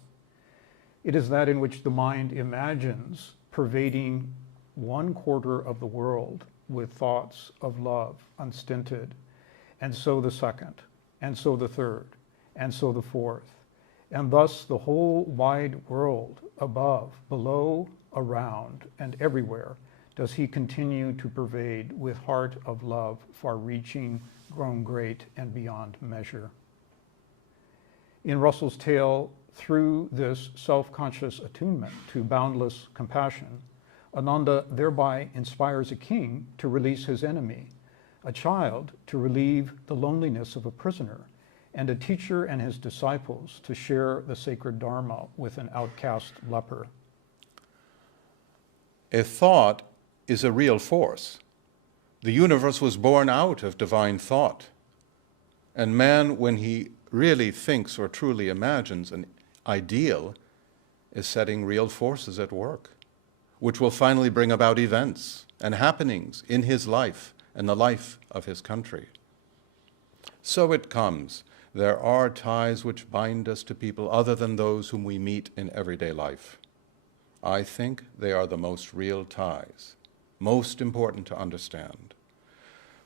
It is that in which the mind imagines pervading 1/4 of the world with thoughts of love unstinted, and so the second, and so the third, and so the fourth, and thus the whole wide world above, below, around, and everywhere does he continue to pervade with heart of love far-reaching, grown great, and beyond measure. In Russell's tale, through this self-conscious attunement to boundless compassion, Ananda thereby inspires a king to release his enemy, a child to relieve the loneliness of a prisoner, and a teacher and his disciples to share the sacred Dharma with an outcast leper. A thought is a real force. The universe was born out of divine thought. And man, when he really thinks or truly imagines an ideal, is setting real forces at work, which will finally bring about events and happenings in his life and the life of his country. So it comes. There are ties which bind us to people other than those whom we meet in everyday life. I think they are the most real ties, most important to understand.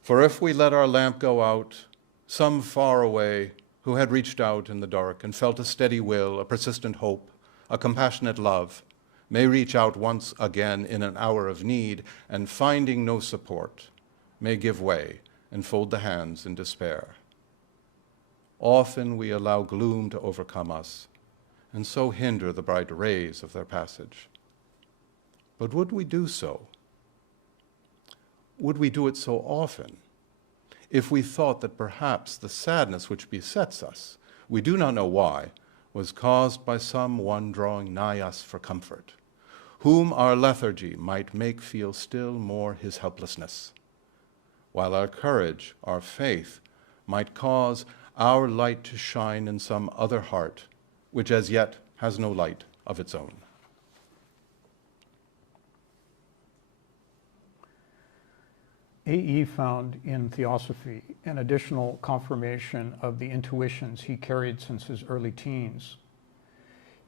For if we let our lamp go out, some far away who had reached out in the dark and felt a steady will, a persistent hope, a compassionate love, may reach out once again in an hour of need, and finding no support, may give way and fold the hands in despair. Often we allow gloom to overcome us, and so hinder the bright rays of their passage. But would we do so? Would we do it so often? If we thought that perhaps the sadness which besets us, we do not know why, was caused by some one drawing nigh us for comfort, whom our lethargy might make feel still more his helplessness, while our courage, our faith, might cause our light to shine in some other heart, which as yet has no light of its own. A.E. found in Theosophy an additional confirmation of the intuitions he carried since his early teens.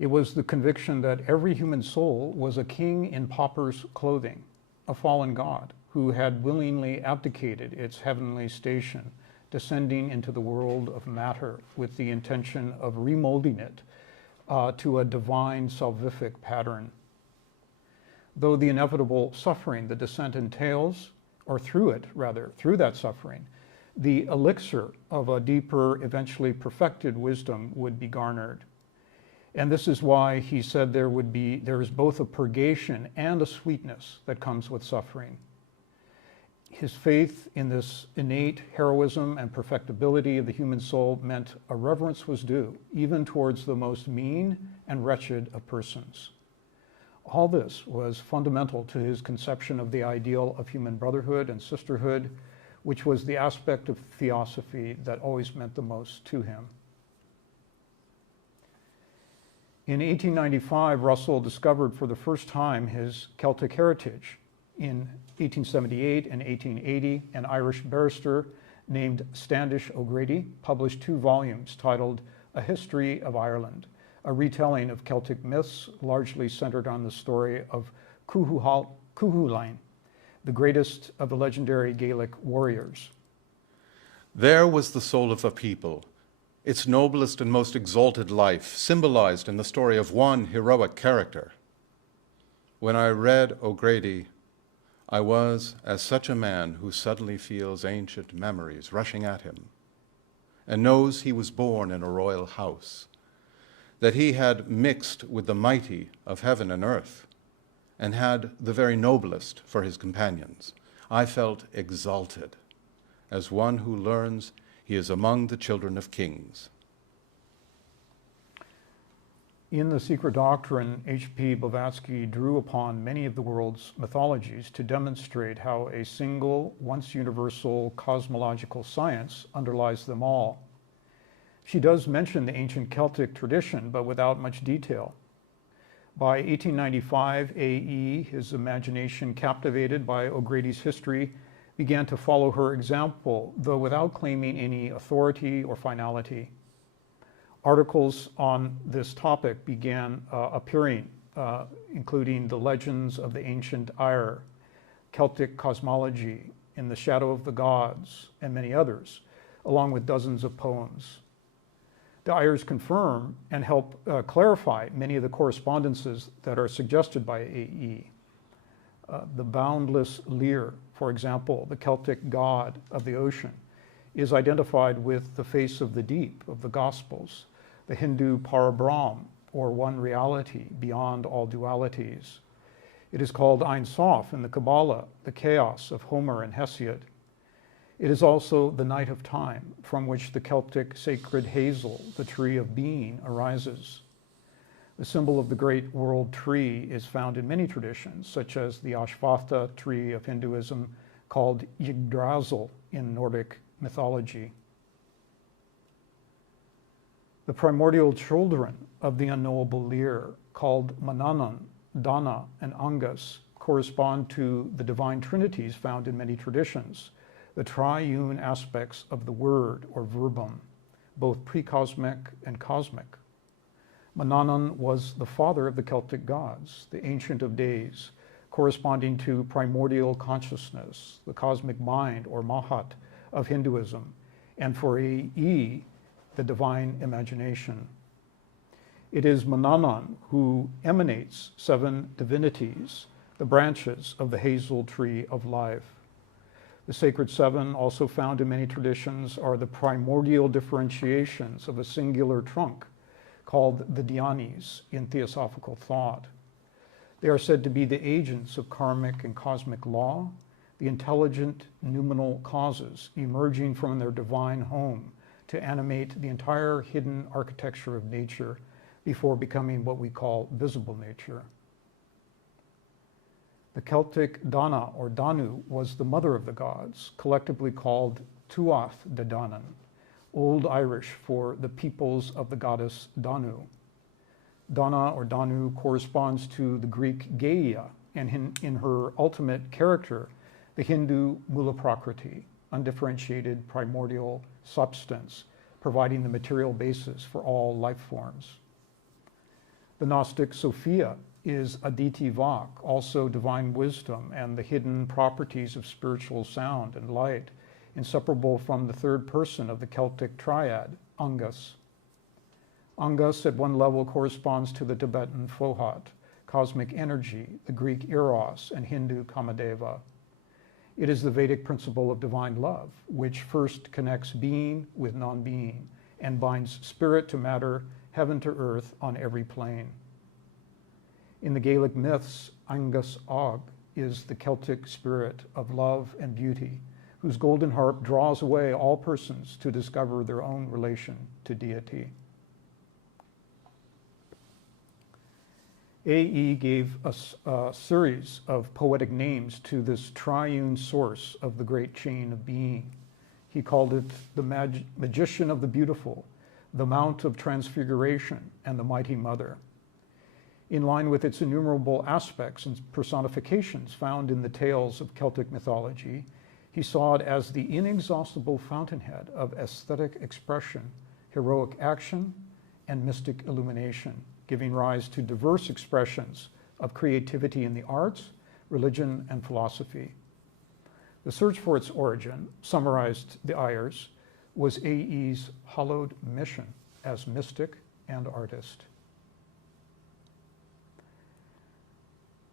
It was the conviction that every human soul was a king in pauper's clothing, a fallen god who had willingly abdicated its heavenly station, descending into the world of matter with the intention of remolding it to a divine salvific pattern. Though the inevitable suffering the descent entails, or through that suffering, the elixir of a deeper, eventually perfected wisdom would be garnered. And this is why he said there is both a purgation and a sweetness that comes with suffering. His faith in this innate heroism and perfectibility of the human soul meant a reverence was due, even towards the most mean and wretched of persons. All this was fundamental to his conception of the ideal of human brotherhood and sisterhood, which was the aspect of theosophy that always meant the most to him. In 1895, Russell discovered for the first time his Celtic heritage. In 1878 and 1880, an Irish barrister named Standish O'Grady published 2 volumes titled A History of Ireland, a retelling of Celtic myths largely centered on the story of Cuchulainn, the greatest of the legendary Gaelic warriors. There was the soul of a people, its noblest and most exalted life, symbolized in the story of one heroic character. When I read O'Grady, I was as such a man who suddenly feels ancient memories rushing at him and knows he was born in a royal house, that he had mixed with the mighty of heaven and earth and had the very noblest for his companions. I felt exalted as one who learns he is among the children of kings. In The Secret Doctrine, H.P. Blavatsky drew upon many of the world's mythologies to demonstrate how a single, once universal cosmological science underlies them all. She does mention the ancient Celtic tradition, but without much detail. By 1895 AE, his imagination, captivated by O'Grady's history, began to follow her example, though without claiming any authority or finality. Articles on this topic began appearing, including The Legends of the Ancient Ire, Celtic Cosmology, In the Shadow of the Gods, and many others, along with dozens of poems. The Ires confirm and help clarify many of the correspondences that are suggested by AE. The boundless Lir, for example, the Celtic god of the ocean, is identified with the face of the deep of the Gospels, the Hindu Parabrahm, or one reality beyond all dualities. It is called Ein Sof in the Kabbalah, the chaos of Homer and Hesiod. It is also the night of time, from which the Celtic sacred hazel, the tree of being, arises. The symbol of the great world tree is found in many traditions, such as the Ashvatha tree of Hinduism, called Yggdrasil in Nordic mythology. The primordial children of the unknowable Lir, called Manannan, Dana, and Angus, correspond to the divine trinities found in many traditions, the triune aspects of the word or verbum, both pre-cosmic and cosmic. Manannan was the father of the Celtic gods, the Ancient of Days, corresponding to primordial consciousness, the cosmic mind or Mahat of Hinduism, and for AE, the divine imagination. It is Manannan who emanates 7 divinities, the branches of the hazel tree of life. The sacred 7, also found in many traditions, are the primordial differentiations of a singular trunk, called the Dhyanis in theosophical thought. They are said to be the agents of karmic and cosmic law, the intelligent noumenal causes emerging from their divine home to animate the entire hidden architecture of nature before becoming what we call visible nature. The Celtic Dana or Danu was the mother of the gods, collectively called Tuath de Danann, Old Irish for the peoples of the goddess Danu. Dana or Danu corresponds to the Greek Gaia, and in her ultimate character, the Hindu Mula Prakriti, undifferentiated primordial substance, providing the material basis for all life forms. The Gnostic Sophia is Aditi Vak, also divine wisdom and the hidden properties of spiritual sound and light, inseparable from the third person of the Celtic triad, Angus. Angus at one level corresponds to the Tibetan Fohat, cosmic energy, the Greek Eros, and Hindu Kamadeva. It is the Vedic principle of divine love, which first connects being with non-being and binds spirit to matter heaven to earth on every plane. In the Gaelic myths, Angus Og is the Celtic spirit of love and beauty, whose golden harp draws away all persons to discover their own relation to deity. A.E. gave us a series of poetic names to this triune source of the great chain of being. He called it the magician of the beautiful, the Mount of Transfiguration, and the Mighty Mother. In line with its innumerable aspects and personifications found in the tales of Celtic mythology, he saw it as the inexhaustible fountainhead of aesthetic expression, heroic action, and mystic illumination, giving rise to diverse expressions of creativity in the arts, religion, and philosophy. The search for its origin, summarized the Ayers, was A.E.'s hallowed mission as mystic and artist.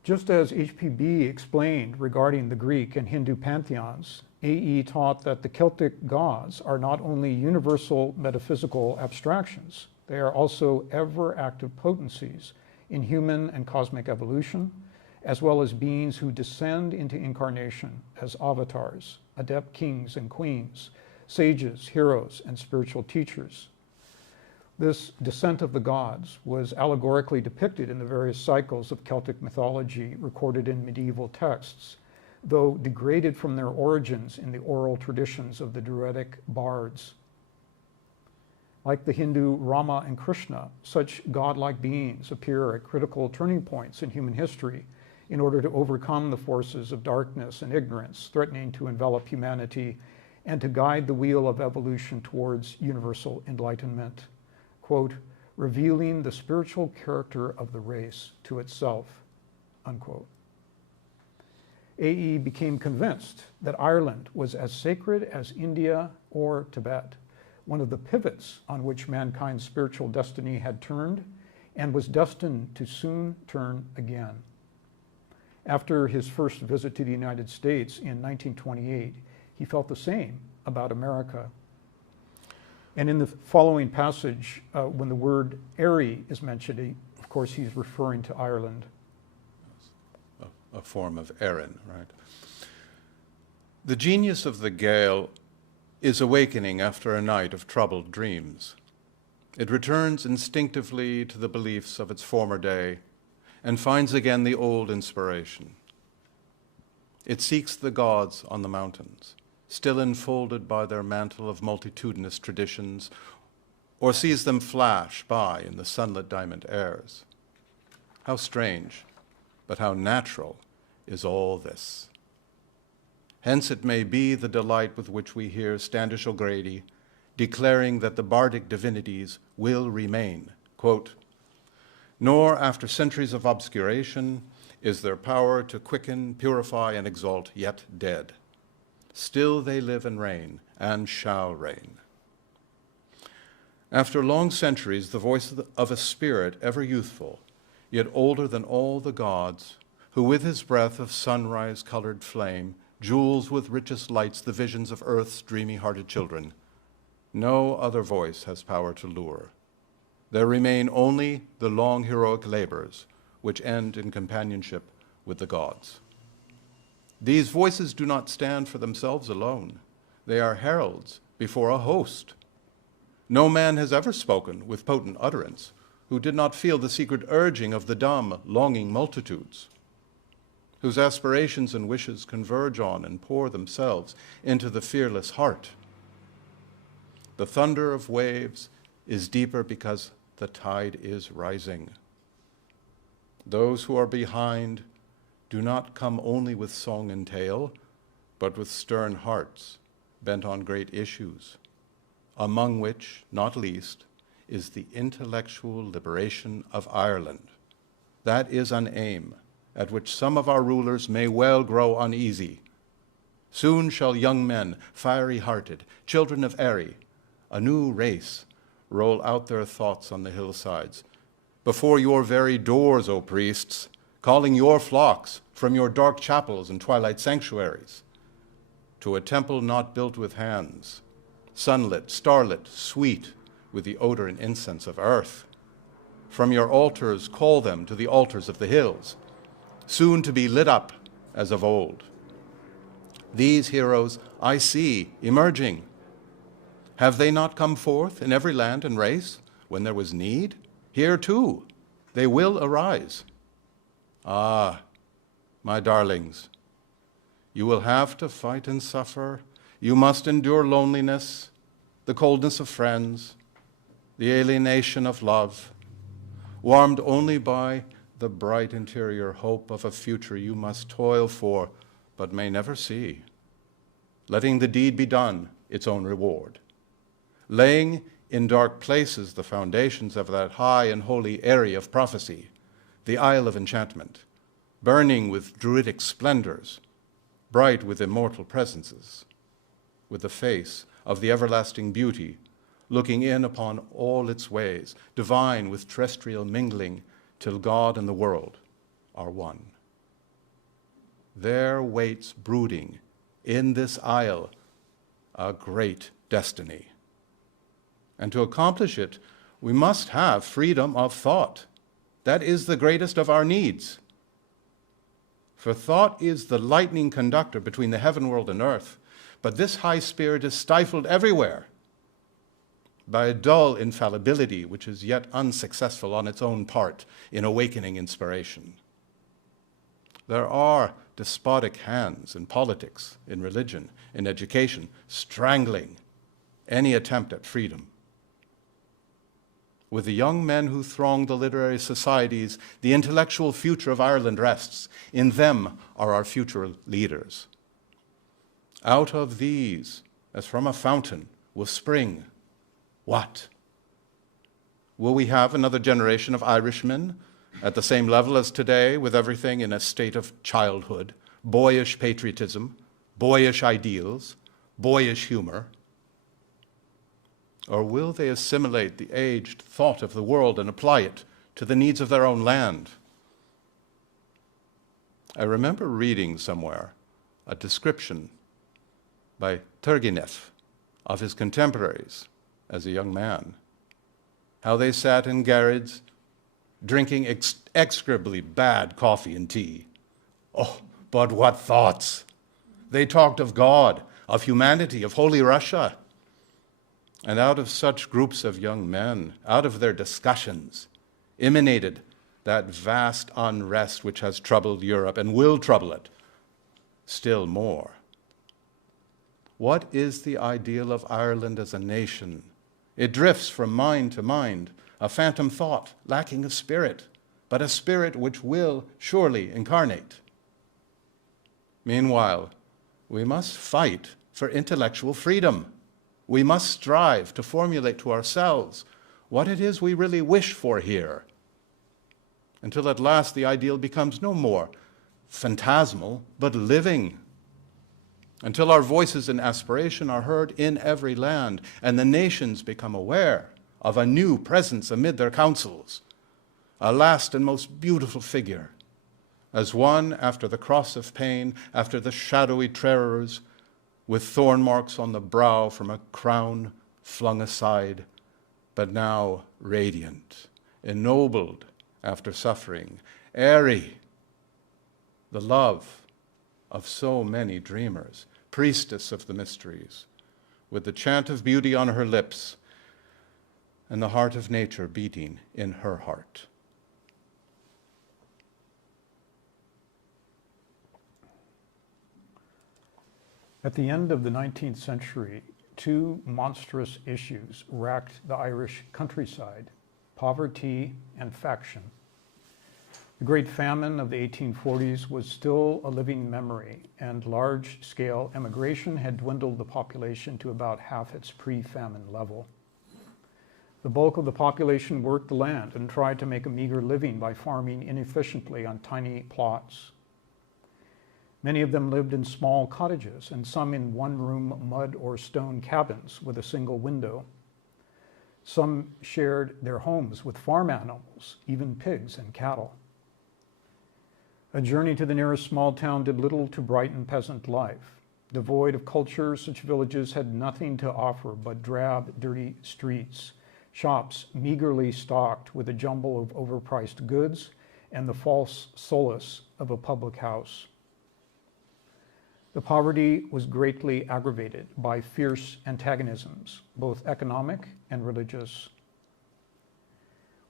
Just as H.P.B. explained regarding the Greek and Hindu pantheons, A.E. taught that the Celtic gods are not only universal metaphysical abstractions, they are also ever-active potencies in human and cosmic evolution, as well as beings who descend into incarnation as avatars, adept kings and queens, sages, heroes, and spiritual teachers. This descent of the gods was allegorically depicted in the various cycles of Celtic mythology recorded in medieval texts, though degraded from their origins in the oral traditions of the Druidic bards. Like the Hindu Rama and Krishna, such godlike beings appear at critical turning points in human history in order to overcome the forces of darkness and ignorance threatening to envelop humanity and to guide the wheel of evolution towards universal enlightenment. Quote, revealing the spiritual character of the race to itself, unquote. A.E. became convinced that Ireland was as sacred as India or Tibet, one of the pivots on which mankind's spiritual destiny had turned and was destined to soon turn again. After his first visit to the United States in 1928, he felt the same about America. And in the following passage, when the word Erie is mentioned, of course, he's referring to Ireland. A form of Erin, right? The genius of the Gael is awakening after a night of troubled dreams. It returns instinctively to the beliefs of its former day and finds again the old inspiration. It seeks the gods on the mountains, still enfolded by their mantle of multitudinous traditions, or sees them flash by in the sunlit diamond airs. How strange, but how natural is all this. Hence it may be the delight with which we hear Standish O'Grady declaring that the bardic divinities will remain, quote, nor after centuries of obscuration is their power to quicken, purify, and exalt yet dead. Still they live and reign, and shall reign. After long centuries, the voice of a spirit ever youthful, yet older than all the gods, who with his breath of sunrise-colored flame jewels with richest lights the visions of earth's dreamy-hearted children, no other voice has power to lure. There remain only the long heroic labors which end in companionship with the gods. These voices do not stand for themselves alone. They are heralds before a host. No man has ever spoken with potent utterance who did not feel the secret urging of the dumb, longing multitudes, whose aspirations and wishes converge on and pour themselves into the fearless heart. The thunder of waves is deeper because the tide is rising. Those who are behind do not come only with song and tale, but with stern hearts bent on great issues, among which, not least, is the intellectual liberation of Ireland. That is an aim at which some of our rulers may well grow uneasy. Soon shall young men, fiery-hearted, children of Erie, a new race, roll out their thoughts on the hillsides, before your very doors, O priests, calling your flocks from your dark chapels and twilight sanctuaries to a temple not built with hands, sunlit, starlit, sweet with the odor and incense of earth. From your altars call them to the altars of the hills, soon to be lit up as of old. These heroes I see emerging. Have they not come forth in every land and race when there was need? Here too they will arise. Ah, my darlings, you will have to fight and suffer. You must endure loneliness, the coldness of friends, the alienation of love, warmed only by the bright interior hope of a future you must toil for but may never see, letting the deed be done its own reward, laying in dark places the foundations of that high and holy area of prophecy, the Isle of Enchantment, burning with druidic splendors, bright with immortal presences, with the face of the everlasting beauty, looking in upon all its ways, divine with terrestrial mingling, till God and the world are one. There waits brooding in this isle a great destiny. And to accomplish it, we must have freedom of thought. That is the greatest of our needs. For thought is the lightning conductor between the heaven world and earth, but this high spirit is stifled everywhere by a dull infallibility which is yet unsuccessful on its own part in awakening inspiration. There are despotic hands in politics, in religion, in education, strangling any attempt at freedom. With the young men who throng the literary societies, the intellectual future of Ireland rests. In them are our future leaders. Out of these, as from a fountain, will spring what? Will we have another generation of Irishmen at the same level as today, with everything in a state of childhood, boyish patriotism, boyish ideals, boyish humor? Or will they assimilate the aged thought of the world and apply it to the needs of their own land? I remember reading somewhere a description by Turgenev of his contemporaries as a young man, how they sat in garrets drinking execrably bad coffee and tea. Oh, but what thoughts! They talked of God, of humanity, of Holy Russia. And out of such groups of young men, out of their discussions, emanated that vast unrest which has troubled Europe and will trouble it still more. What is the ideal of Ireland as a nation? It drifts from mind to mind, a phantom thought, lacking a spirit, but a spirit which will surely incarnate. Meanwhile, we must fight for intellectual freedom. We must strive to formulate to ourselves what it is we really wish for here, until at last the ideal becomes no more phantasmal, but living, until our voices and aspiration are heard in every land, and the nations become aware of a new presence amid their councils, a last and most beautiful figure, as one after the cross of pain, after the shadowy terrors, with thorn marks on the brow from a crown flung aside, but now radiant, ennobled after suffering, airy, the love of so many dreamers, priestess of the mysteries, with the chant of beauty on her lips and the heart of nature beating in her heart. At the end of the 19th century, two monstrous issues racked the Irish countryside: poverty and faction. The Great Famine of the 1840s was still a living memory, and large-scale emigration had dwindled the population to about half its pre-famine level. The bulk of the population worked the land and tried to make a meager living by farming inefficiently on tiny plots. Many of them lived in small cottages, and some in one-room mud or stone cabins with a single window. Some shared their homes with farm animals, even pigs and cattle. A journey to the nearest small town did little to brighten peasant life. Devoid of culture, such villages had nothing to offer but drab, dirty streets, shops meagerly stocked with a jumble of overpriced goods and the false solace of a public house. The poverty was greatly aggravated by fierce antagonisms, both economic and religious.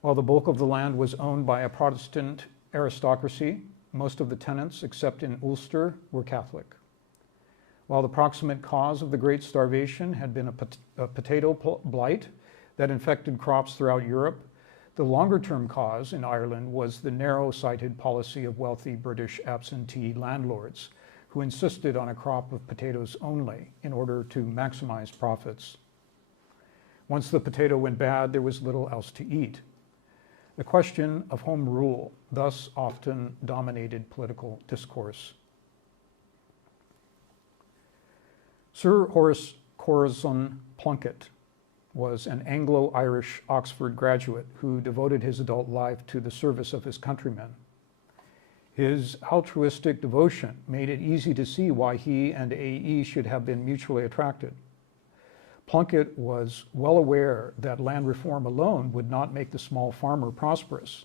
While the bulk of the land was owned by a Protestant aristocracy, most of the tenants, except in Ulster, were Catholic. While the proximate cause of the Great Starvation had been a potato blight that infected crops throughout Europe, the longer-term cause in Ireland was the narrow-sighted policy of wealthy British absentee landlords who insisted on a crop of potatoes only in order to maximize profits. Once the potato went bad, there was little else to eat. The question of home rule thus often dominated political discourse. Sir Horace Corazon Plunkett was an Anglo-Irish Oxford graduate who devoted his adult life to the service of his countrymen. His altruistic devotion made it easy to see why he and A.E. should have been mutually attracted. Plunkett was well aware that land reform alone would not make the small farmer prosperous.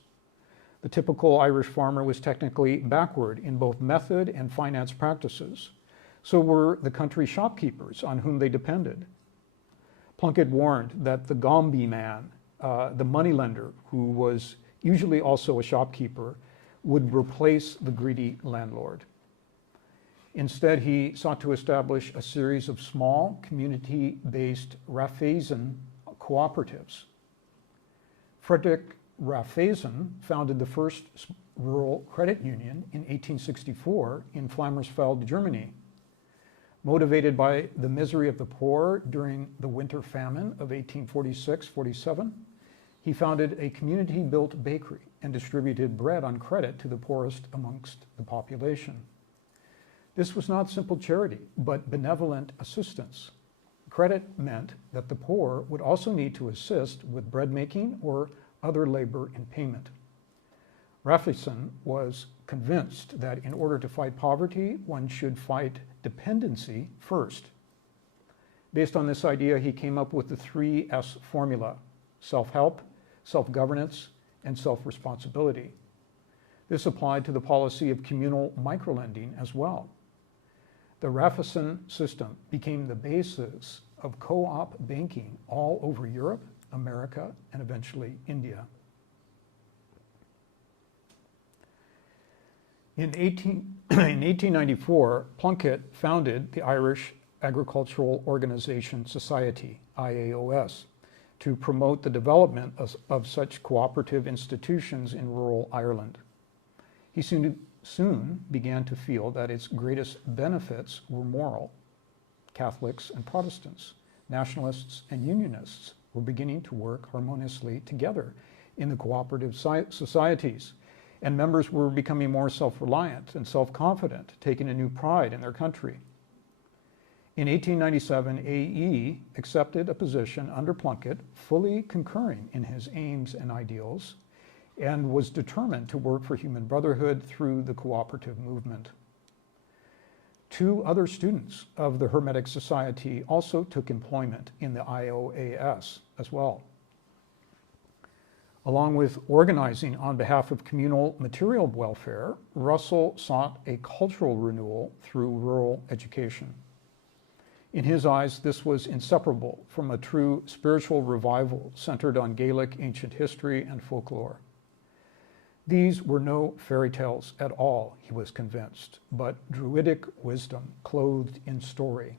The typical Irish farmer was technically backward in both method and finance practices. So were the country shopkeepers on whom they depended. Plunkett warned that the Gombe man, the moneylender, who was usually also a shopkeeper, would replace the greedy landlord. Instead, he sought to establish a series of small, community-based Raffesan cooperatives. Frederick Raffesan founded the first rural credit union in 1864 in Flammersfeld, Germany. Motivated by the misery of the poor during the winter famine of 1846-47, he founded a community-built bakery and distributed bread on credit to the poorest amongst the population. This was not simple charity, but benevolent assistance. Credit meant that the poor would also need to assist with bread making or other labor in payment. Raffesan was convinced that in order to fight poverty, one should fight dependency first. Based on this idea, he came up with the 3S formula: self-help, self-governance, and self-responsibility. This applied to the policy of communal microlending as well. The Raffesan system became the basis of co-op banking all over Europe, America, and eventually India. In 1894, Plunkett founded the Irish Agricultural Organization Society, IAOS, to promote the development of such cooperative institutions in rural Ireland. He soon began to feel that its greatest benefits were moral. Catholics and Protestants, nationalists and unionists were beginning to work harmoniously together in the cooperative societies, and members were becoming more self-reliant and self-confident, taking a new pride in their country. In 1897, A.E. accepted a position under Plunkett, fully concurring in his aims and ideals, and was determined to work for human brotherhood through the cooperative movement. Two other students of the Hermetic Society also took employment in the IOAS as well. Along with organizing on behalf of communal material welfare, Russell sought a cultural renewal through rural education. In his eyes, this was inseparable from a true spiritual revival centered on Gaelic ancient history and folklore. These were no fairy tales at all, he was convinced, but druidic wisdom clothed in story,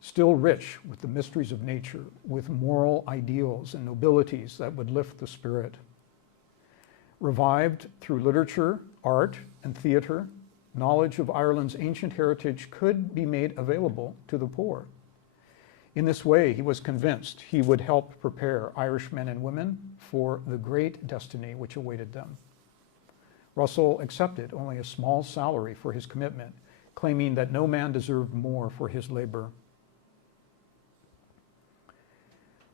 still rich with the mysteries of nature, with moral ideals and nobilities that would lift the spirit. Revived through literature, art, and theater, knowledge of Ireland's ancient heritage could be made available to the poor. In this way, he was convinced he would help prepare Irish men and women for the great destiny which awaited them. Russell accepted only a small salary for his commitment, claiming that no man deserved more for his labor.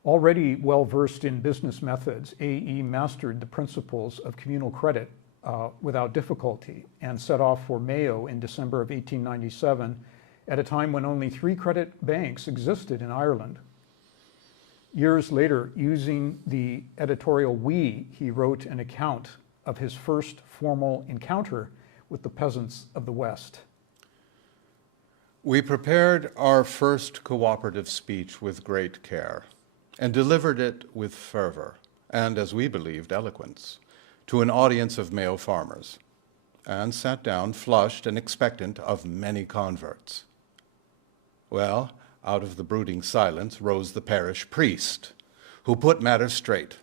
Already well-versed in business methods, A.E. mastered the principles of communal credit without difficulty and set off for Mayo in December of 1897 at a time when only 3 credit banks existed in Ireland. Years later, using the editorial "We," he wrote an account of his first formal encounter with the peasants of the West. We prepared our first cooperative speech with great care and delivered it with fervor and, as we believed, eloquence to an audience of Mayo farmers, and sat down flushed and expectant of many converts. Well, out of the brooding silence rose the parish priest, who put matters straight.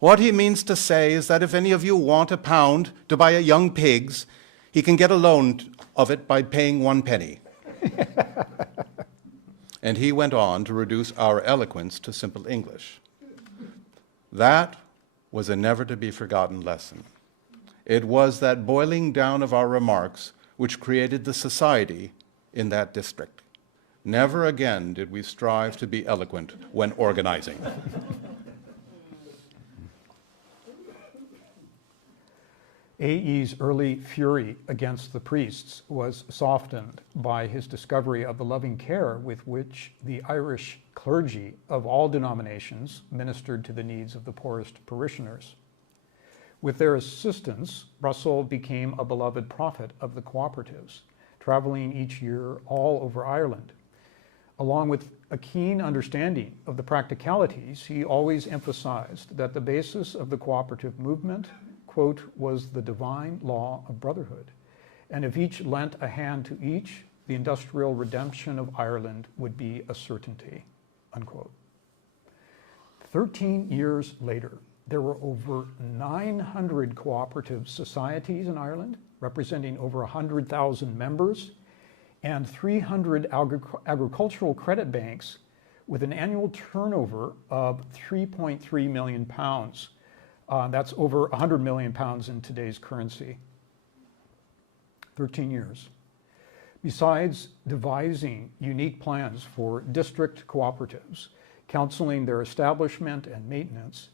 What he means to say is that if any of you want a pound to buy a young pig's, he can get a loan of it by paying 1 penny. And he went on to reduce our eloquence to simple English. That was a never-to-be-forgotten lesson. It was that boiling down of our remarks which created the society in that district. Never again did we strive to be eloquent when organizing. A.E.'s early fury against the priests was softened by his discovery of the loving care with which the Irish clergy of all denominations ministered to the needs of the poorest parishioners. With their assistance, Russell became a beloved prophet of the cooperatives, traveling each year all over Ireland. Along with a keen understanding of the practicalities, he always emphasized that the basis of the cooperative movement, quote, was the divine law of brotherhood. And if each lent a hand to each, the industrial redemption of Ireland would be a certainty, unquote. 13 years later, there were over 900 cooperative societies in Ireland, representing over 100,000 members, and 300 agricultural credit banks with an annual turnover of 3.3 million pounds. That's over 100 million pounds in today's currency. 13 years. Besides devising unique plans for district cooperatives, counseling their establishment and maintenance,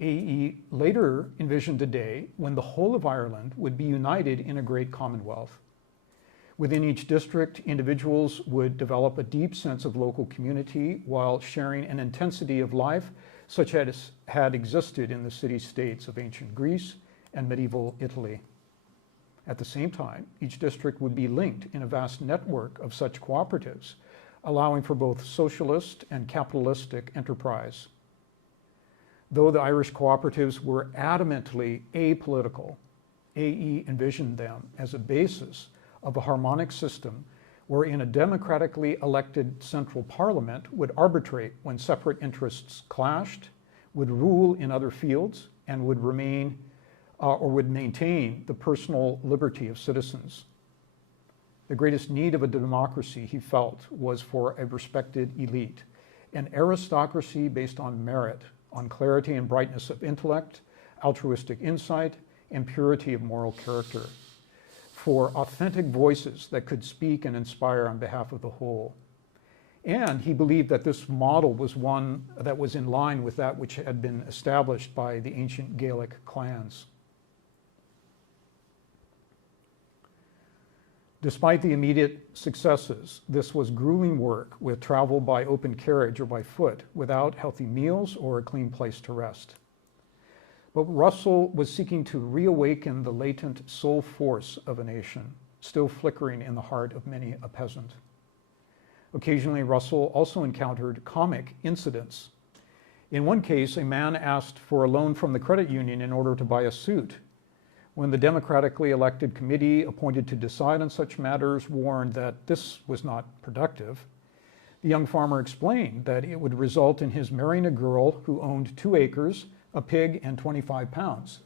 A.E. later envisioned a day when the whole of Ireland would be united in a great commonwealth. Within each district, individuals would develop a deep sense of local community while sharing an intensity of life such as had existed in the city-states of ancient Greece and medieval Italy. At the same time, each district would be linked in a vast network of such cooperatives, allowing for both socialist and capitalistic enterprise. Though the Irish cooperatives were adamantly apolitical, A.E. envisioned them as a basis of a harmonic system wherein a democratically elected central parliament would arbitrate when separate interests clashed, would rule in other fields, and would maintain the personal liberty of citizens. The greatest need of a democracy, he felt, was for a respected elite, an aristocracy based on merit, on clarity and brightness of intellect, altruistic insight, and purity of moral character, for authentic voices that could speak and inspire on behalf of the whole. And he believed that this model was one that was in line with that which had been established by the ancient Gaelic clans. Despite the immediate successes, this was grueling work with travel by open carriage or by foot, without healthy meals or a clean place to rest. But Russell was seeking to reawaken the latent soul force of a nation, still flickering in the heart of many a peasant. Occasionally, Russell also encountered comic incidents. In one case, a man asked for a loan from the credit union in order to buy a suit. When the democratically elected committee appointed to decide on such matters warned that this was not productive, the young farmer explained that it would result in his marrying a girl who owned 2 acres, a pig, and 25 pounds.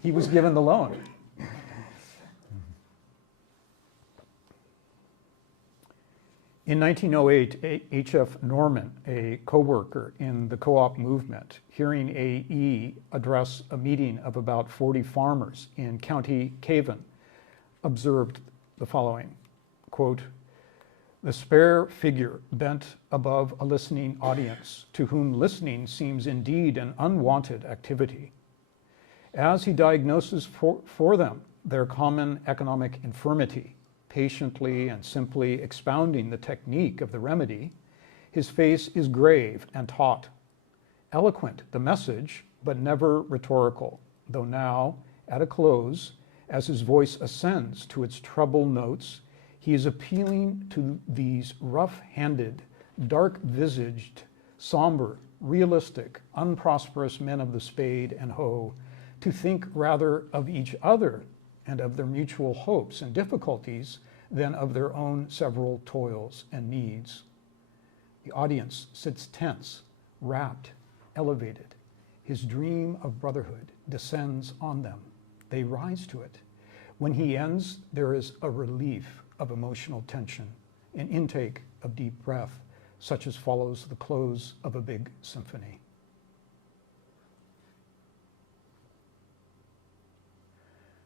He was given the loan. In 1908, H.F. Norman, a co-worker in the co-op movement, hearing A.E. address a meeting of about 40 farmers in County Cavan, observed the following, quote, "The spare figure bent above a listening audience, to whom listening seems indeed an unwanted activity. As he diagnoses for them their common economic infirmity, patiently and simply expounding the technique of the remedy, His face is grave and taut. Eloquent the message, but never rhetorical, though now, at a close, as his voice ascends to its treble notes, he is appealing to these rough-handed, dark-visaged, somber, realistic, unprosperous men of the spade and hoe to think rather of each other and of their mutual hopes and difficulties than of their own several toils and needs. The audience sits tense, rapt, elevated. His dream of brotherhood descends on them. They rise to it. When he ends, there is a relief of emotional tension, an intake of deep breath, such as follows the close of a big symphony.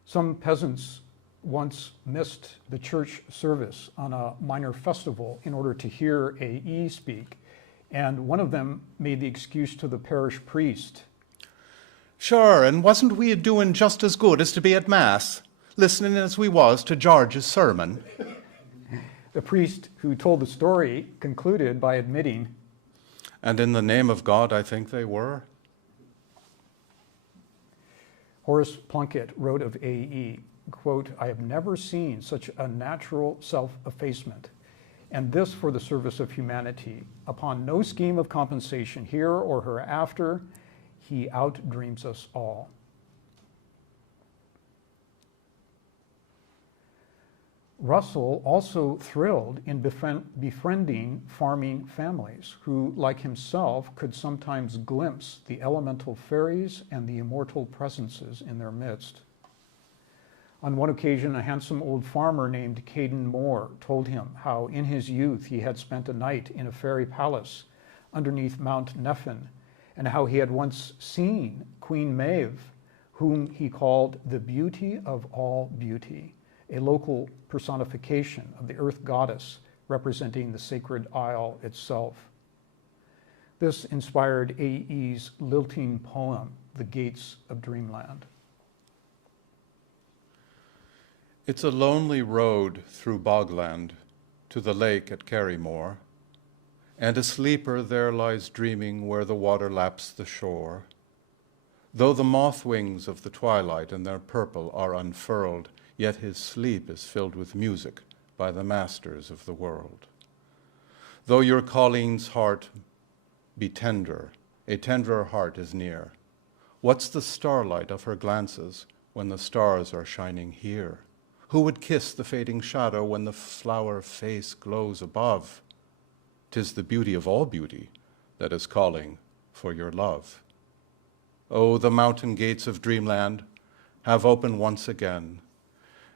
Some peasants once missed the church service on a minor festival in order to hear A.E. speak, and one of them made the excuse to the parish priest. Sure, and wasn't we doing just as good as to be at Mass, listening as we was to George's sermon? The priest who told the story concluded by admitting, And in the name of God, I think they were. Horace Plunkett wrote of A.E., quote, "I have never seen such a natural self-effacement, and this for the service of humanity. Upon no scheme of compensation here or hereafter, he outdreams us all." Russell also thrilled in befriending farming families who, like himself, could sometimes glimpse the elemental fairies and the immortal presences in their midst. On one occasion, a handsome old farmer named Caden Moore told him how in his youth he had spent a night in a fairy palace underneath Mount Nephin, and how he had once seen Queen Maeve, whom he called the beauty of all beauty, a local personification of the earth goddess representing the sacred isle itself. This inspired A.E.'s lilting poem, The Gates of Dreamland. It's a lonely road through bogland to the lake at Carrymore, and a sleeper there lies dreaming where the water laps the shore. Though the moth wings of the twilight and their purple are unfurled, yet his sleep is filled with music by the masters of the world. Though your Colleen's heart be tender, a tenderer heart is near. What's the starlight of her glances when the stars are shining here? Who would kiss the fading shadow when the flower face glows above? 'Tis the beauty of all beauty that is calling for your love. Oh, the mountain gates of dreamland have opened once again,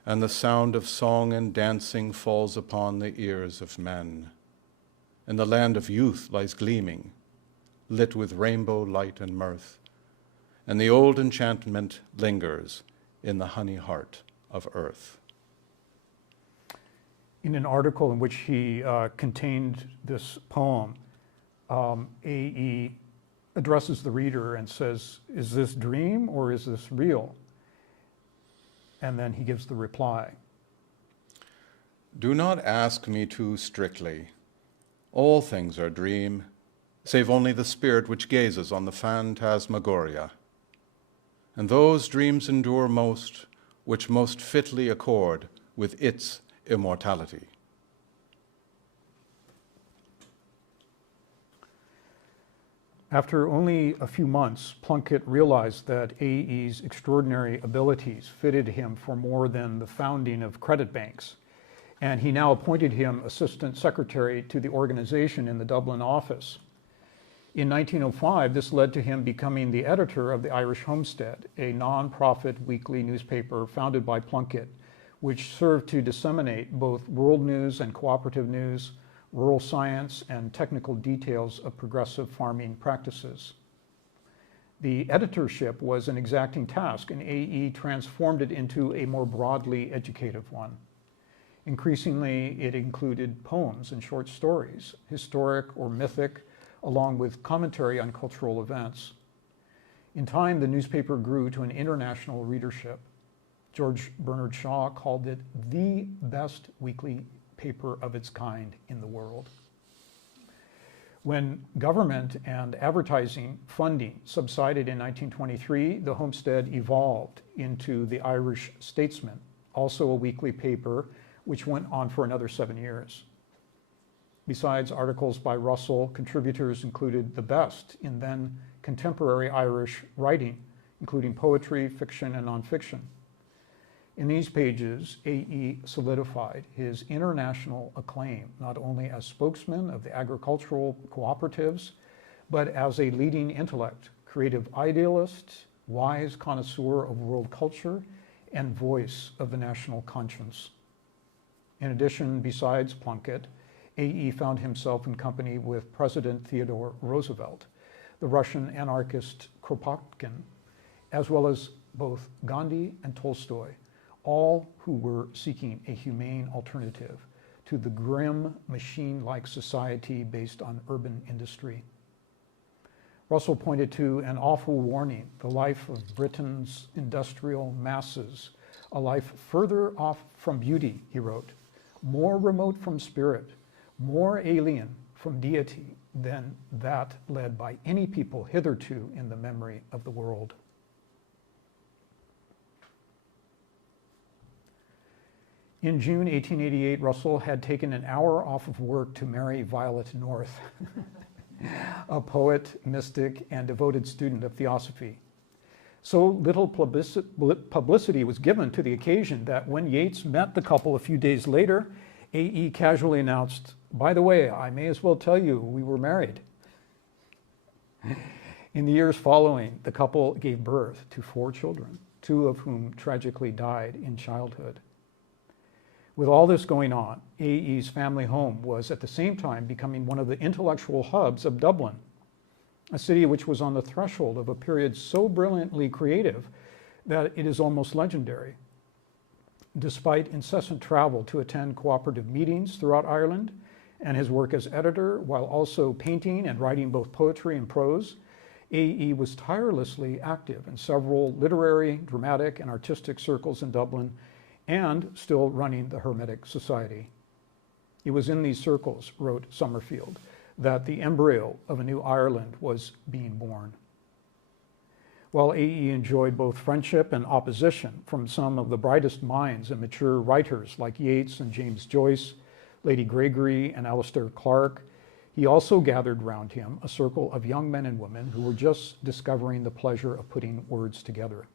and the sound of song and dancing falls upon the ears of men. And the land of youth lies gleaming, lit with rainbow light and mirth, and the old enchantment lingers in the honey heart of earth. In an article in which he contained this poem, A.E. addresses the reader and says, "Is this dream or is this real?" And then he gives the reply. Do not ask me too strictly. All things are dream, save only the spirit which gazes on the phantasmagoria. And those dreams endure most which most fitly accord with its immortality. After only a few months, Plunkett realized that A.E.'s extraordinary abilities fitted him for more than the founding of credit banks, and he now appointed him assistant secretary to the organization in the Dublin office. In 1905, this led to him becoming the editor of the Irish Homestead, a non-profit weekly newspaper founded by Plunkett, which served to disseminate both world news and cooperative news, rural science, and technical details of progressive farming practices. The editorship was an exacting task, and A.E. transformed it into a more broadly educative one. Increasingly, it included poems and short stories, historic or mythic, along with commentary on cultural events. In time, the newspaper grew to an international readership. George Bernard Shaw called it the best weekly paper of its kind in the world. When government and advertising funding subsided in 1923, the Homestead evolved into the Irish Statesman, also a weekly paper, which went on for another 7 years. Besides articles by Russell, contributors included the best in then contemporary Irish writing, including poetry, fiction, and nonfiction. In these pages, A.E. solidified his international acclaim, not only as spokesman of the agricultural cooperatives, but as a leading intellect, creative idealist, wise connoisseur of world culture, and voice of the national conscience. In addition, besides Plunkett, A.E. found himself in company with President Theodore Roosevelt, the Russian anarchist Kropotkin, as well as both Gandhi and Tolstoy, all who were seeking a humane alternative to the grim, machine-like society based on urban industry. Russell pointed to an awful warning, the life of Britain's industrial masses, a life further off from beauty, he wrote, more remote from spirit, more alien from deity than that led by any people hitherto in the memory of the world. In June 1888, Russell had taken an hour off of work to marry Violet North, a poet, mystic, and devoted student of theosophy. So little publicity was given to the occasion that when Yeats met the couple a few days later, A.E. casually announced, "By the way, I may as well tell you we were married." In the years following, the couple gave birth to 4 children, 2 of whom tragically died in childhood. With all this going on, A.E.'s family home was at the same time becoming one of the intellectual hubs of Dublin, a city which was on the threshold of a period so brilliantly creative that it is almost legendary. Despite incessant travel to attend cooperative meetings throughout Ireland and his work as editor, while also painting and writing both poetry and prose, A.E. was tirelessly active in several literary, dramatic, and artistic circles in Dublin, and still running the Hermetic Society. It was in these circles, wrote Summerfield, that the embryo of a new Ireland was being born. While A.E. enjoyed both friendship and opposition from some of the brightest minds and mature writers like Yeats and James Joyce, Lady Gregory and Alistair Clark, he also gathered round him a circle of young men and women who were just discovering the pleasure of putting words together.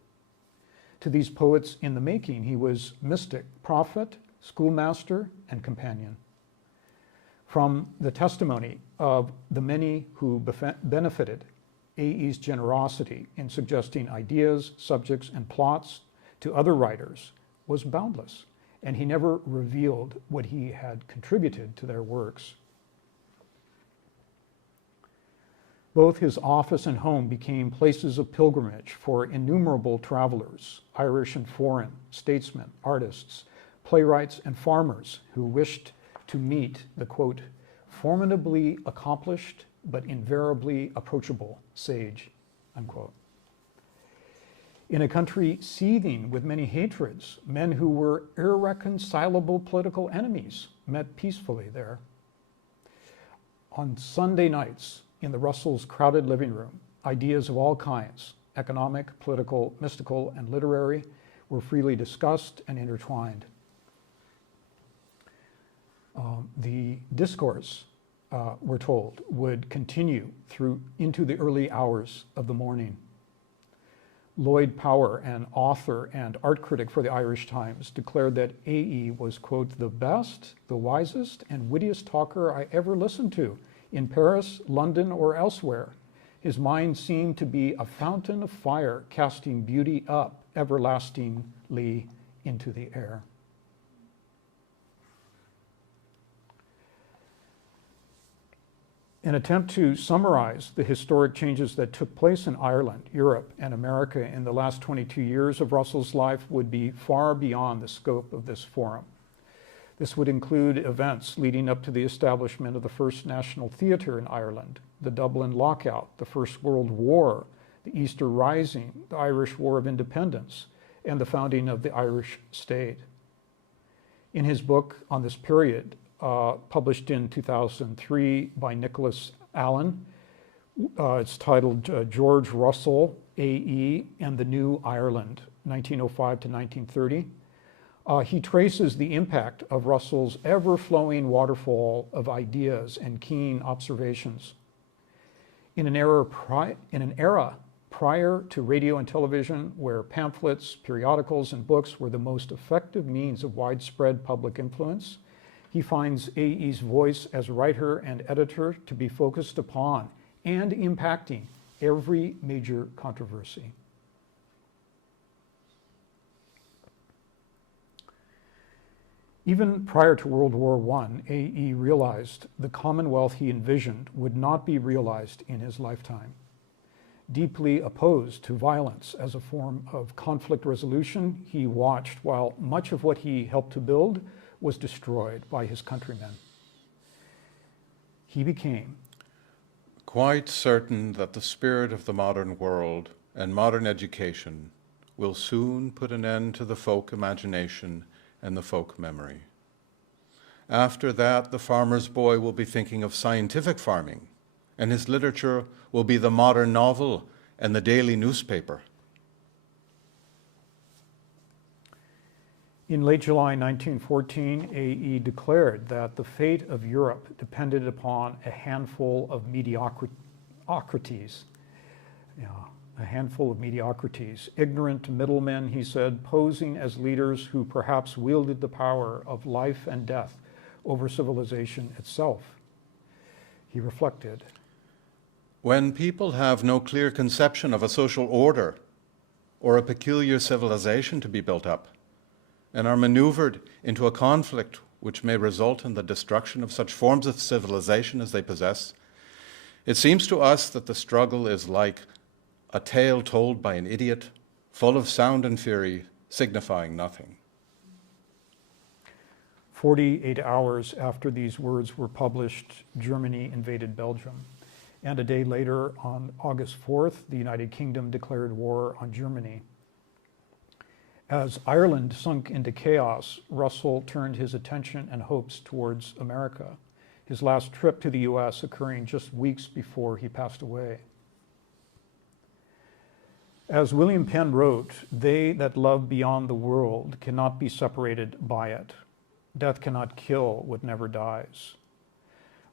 To these poets in the making, he was mystic, prophet, schoolmaster, and companion. From the testimony of the many who benefited, A.E.'s generosity in suggesting ideas, subjects, and plots to other writers was boundless, and he never revealed what he had contributed to their works. Both his office and home became places of pilgrimage for innumerable travelers, Irish and foreign, statesmen, artists, playwrights, and farmers who wished to meet the, quote, formidably accomplished but invariably approachable sage, unquote. In a country seething with many hatreds, men who were irreconcilable political enemies met peacefully there. On Sunday nights, in the Russells' crowded living room, ideas of all kinds, economic, political, mystical, and literary, were freely discussed and intertwined. The discourse, we're told, would continue into the early hours of the morning. Lloyd Power, an author and art critic for the Irish Times, declared that A.E. was, quote, the best, the wisest, and wittiest talker I ever listened to in Paris, London, or elsewhere. His mind seemed to be a fountain of fire, casting beauty up everlastingly into the air. An attempt to summarize the historic changes that took place in Ireland, Europe, and America in the last 22 years of Russell's life would be far beyond the scope of this forum. This would include events leading up to the establishment of the first National Theatre in Ireland, the Dublin Lockout, the First World War, the Easter Rising, the Irish War of Independence, and the founding of the Irish state. In his book on this period, published in 2003 by Nicholas Allen. It's titled George Russell, A.E., and the New Ireland, 1905 to 1930. He traces the impact of Russell's ever-flowing waterfall of ideas and keen observations. In an era prior to radio and television, where pamphlets, periodicals, and books were the most effective means of widespread public influence, he finds A.E.'s voice as writer and editor to be focused upon and impacting every major controversy. Even prior to World War I, A.E. realized the Commonwealth he envisioned would not be realized in his lifetime. Deeply opposed to violence as a form of conflict resolution, he watched while much of what he helped to build was destroyed by his countrymen. He became quite certain that the spirit of the modern world and modern education will soon put an end to the folk imagination and the folk memory. After that, the farmer's boy will be thinking of scientific farming, and his literature will be the modern novel and the daily newspaper. In late July 1914, A.E. declared that the fate of Europe depended upon a handful of mediocrities. A handful of mediocrities, ignorant middlemen, he said, posing as leaders who perhaps wielded the power of life and death over civilization itself. He reflected, when people have no clear conception of a social order or a peculiar civilization to be built up, and are maneuvered into a conflict which may result in the destruction of such forms of civilization as they possess, it seems to us that the struggle is like a tale told by an idiot, full of sound and fury, signifying nothing. 48 hours after these words were published, Germany invaded Belgium. And a day later, on August 4th, the United Kingdom declared war on Germany. As Ireland sunk into chaos, Russell turned his attention and hopes towards America, his last trip to the U.S. occurring just weeks before he passed away. As William Penn wrote, "They that love beyond the world cannot be separated by it. Death cannot kill what never dies."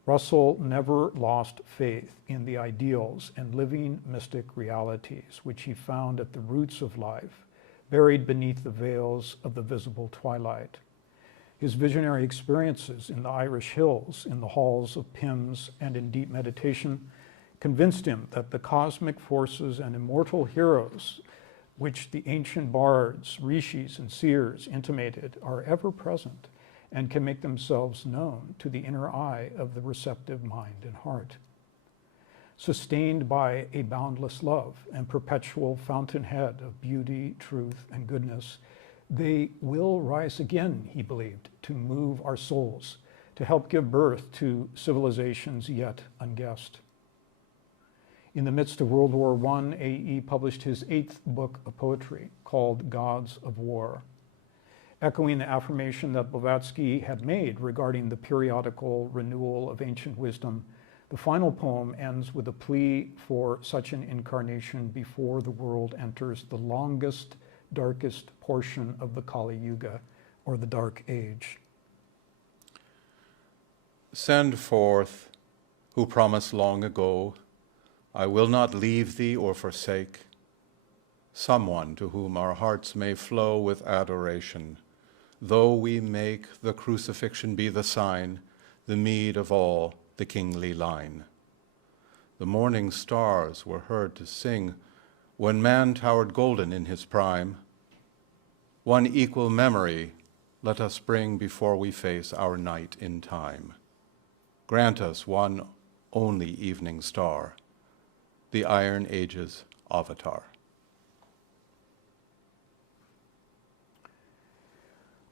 Russell never lost faith in the ideals and living mystic realities which he found at the roots of life, buried beneath the veils of the visible twilight. His visionary experiences in the Irish hills, in the halls of Pym's, and in deep meditation convinced him that the cosmic forces and immortal heroes which the ancient bards, rishis, and seers intimated are ever present and can make themselves known to the inner eye of the receptive mind and heart. Sustained by a boundless love and perpetual fountainhead of beauty, truth, and goodness, they will rise again, he believed, to move our souls, to help give birth to civilizations yet unguessed. In the midst of World War I, A.E. published his 8th book of poetry called Gods of War. Echoing the affirmation that Blavatsky had made regarding the periodical renewal of ancient wisdom, the final poem ends with a plea for such an incarnation before the world enters the longest, darkest portion of the Kali Yuga, or the Dark Age. Send forth, who promised long ago, I will not leave thee or forsake, someone to whom our hearts may flow with adoration, though we make the crucifixion be the sign, the meed of all the kingly line. The morning stars were heard to sing when man towered golden in his prime. One equal memory let us bring before we face our night in time. Grant us one only evening star, the Iron Age's avatar.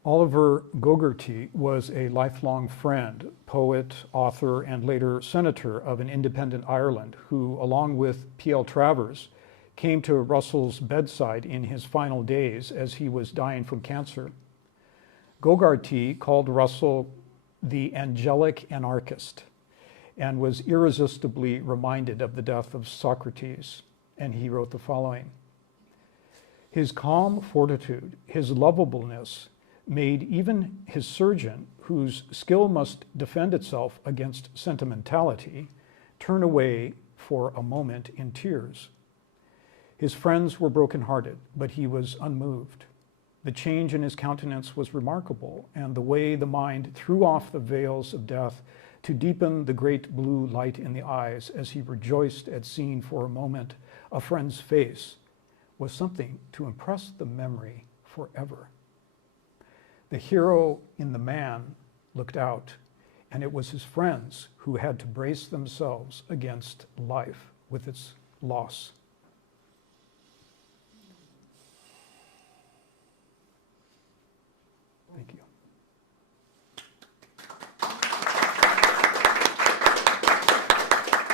Oliver Gogarty was a lifelong friend, poet, author, and later senator of an independent Ireland who, along with P.L. Travers, came to Russell's bedside in his final days as he was dying from cancer. Gogarty called Russell the angelic anarchist, and was irresistibly reminded of the death of Socrates. And he wrote the following: "His calm fortitude, his lovableness, made even his surgeon, whose skill must defend itself against sentimentality, turn away for a moment in tears. His friends were brokenhearted, but he was unmoved. The change in his countenance was remarkable, and the way the mind threw off the veils of death to deepen the great blue light in the eyes as he rejoiced at seeing for a moment a friend's face was something to impress the memory forever. The hero in the man looked out, and it was his friends who had to brace themselves against life with its loss.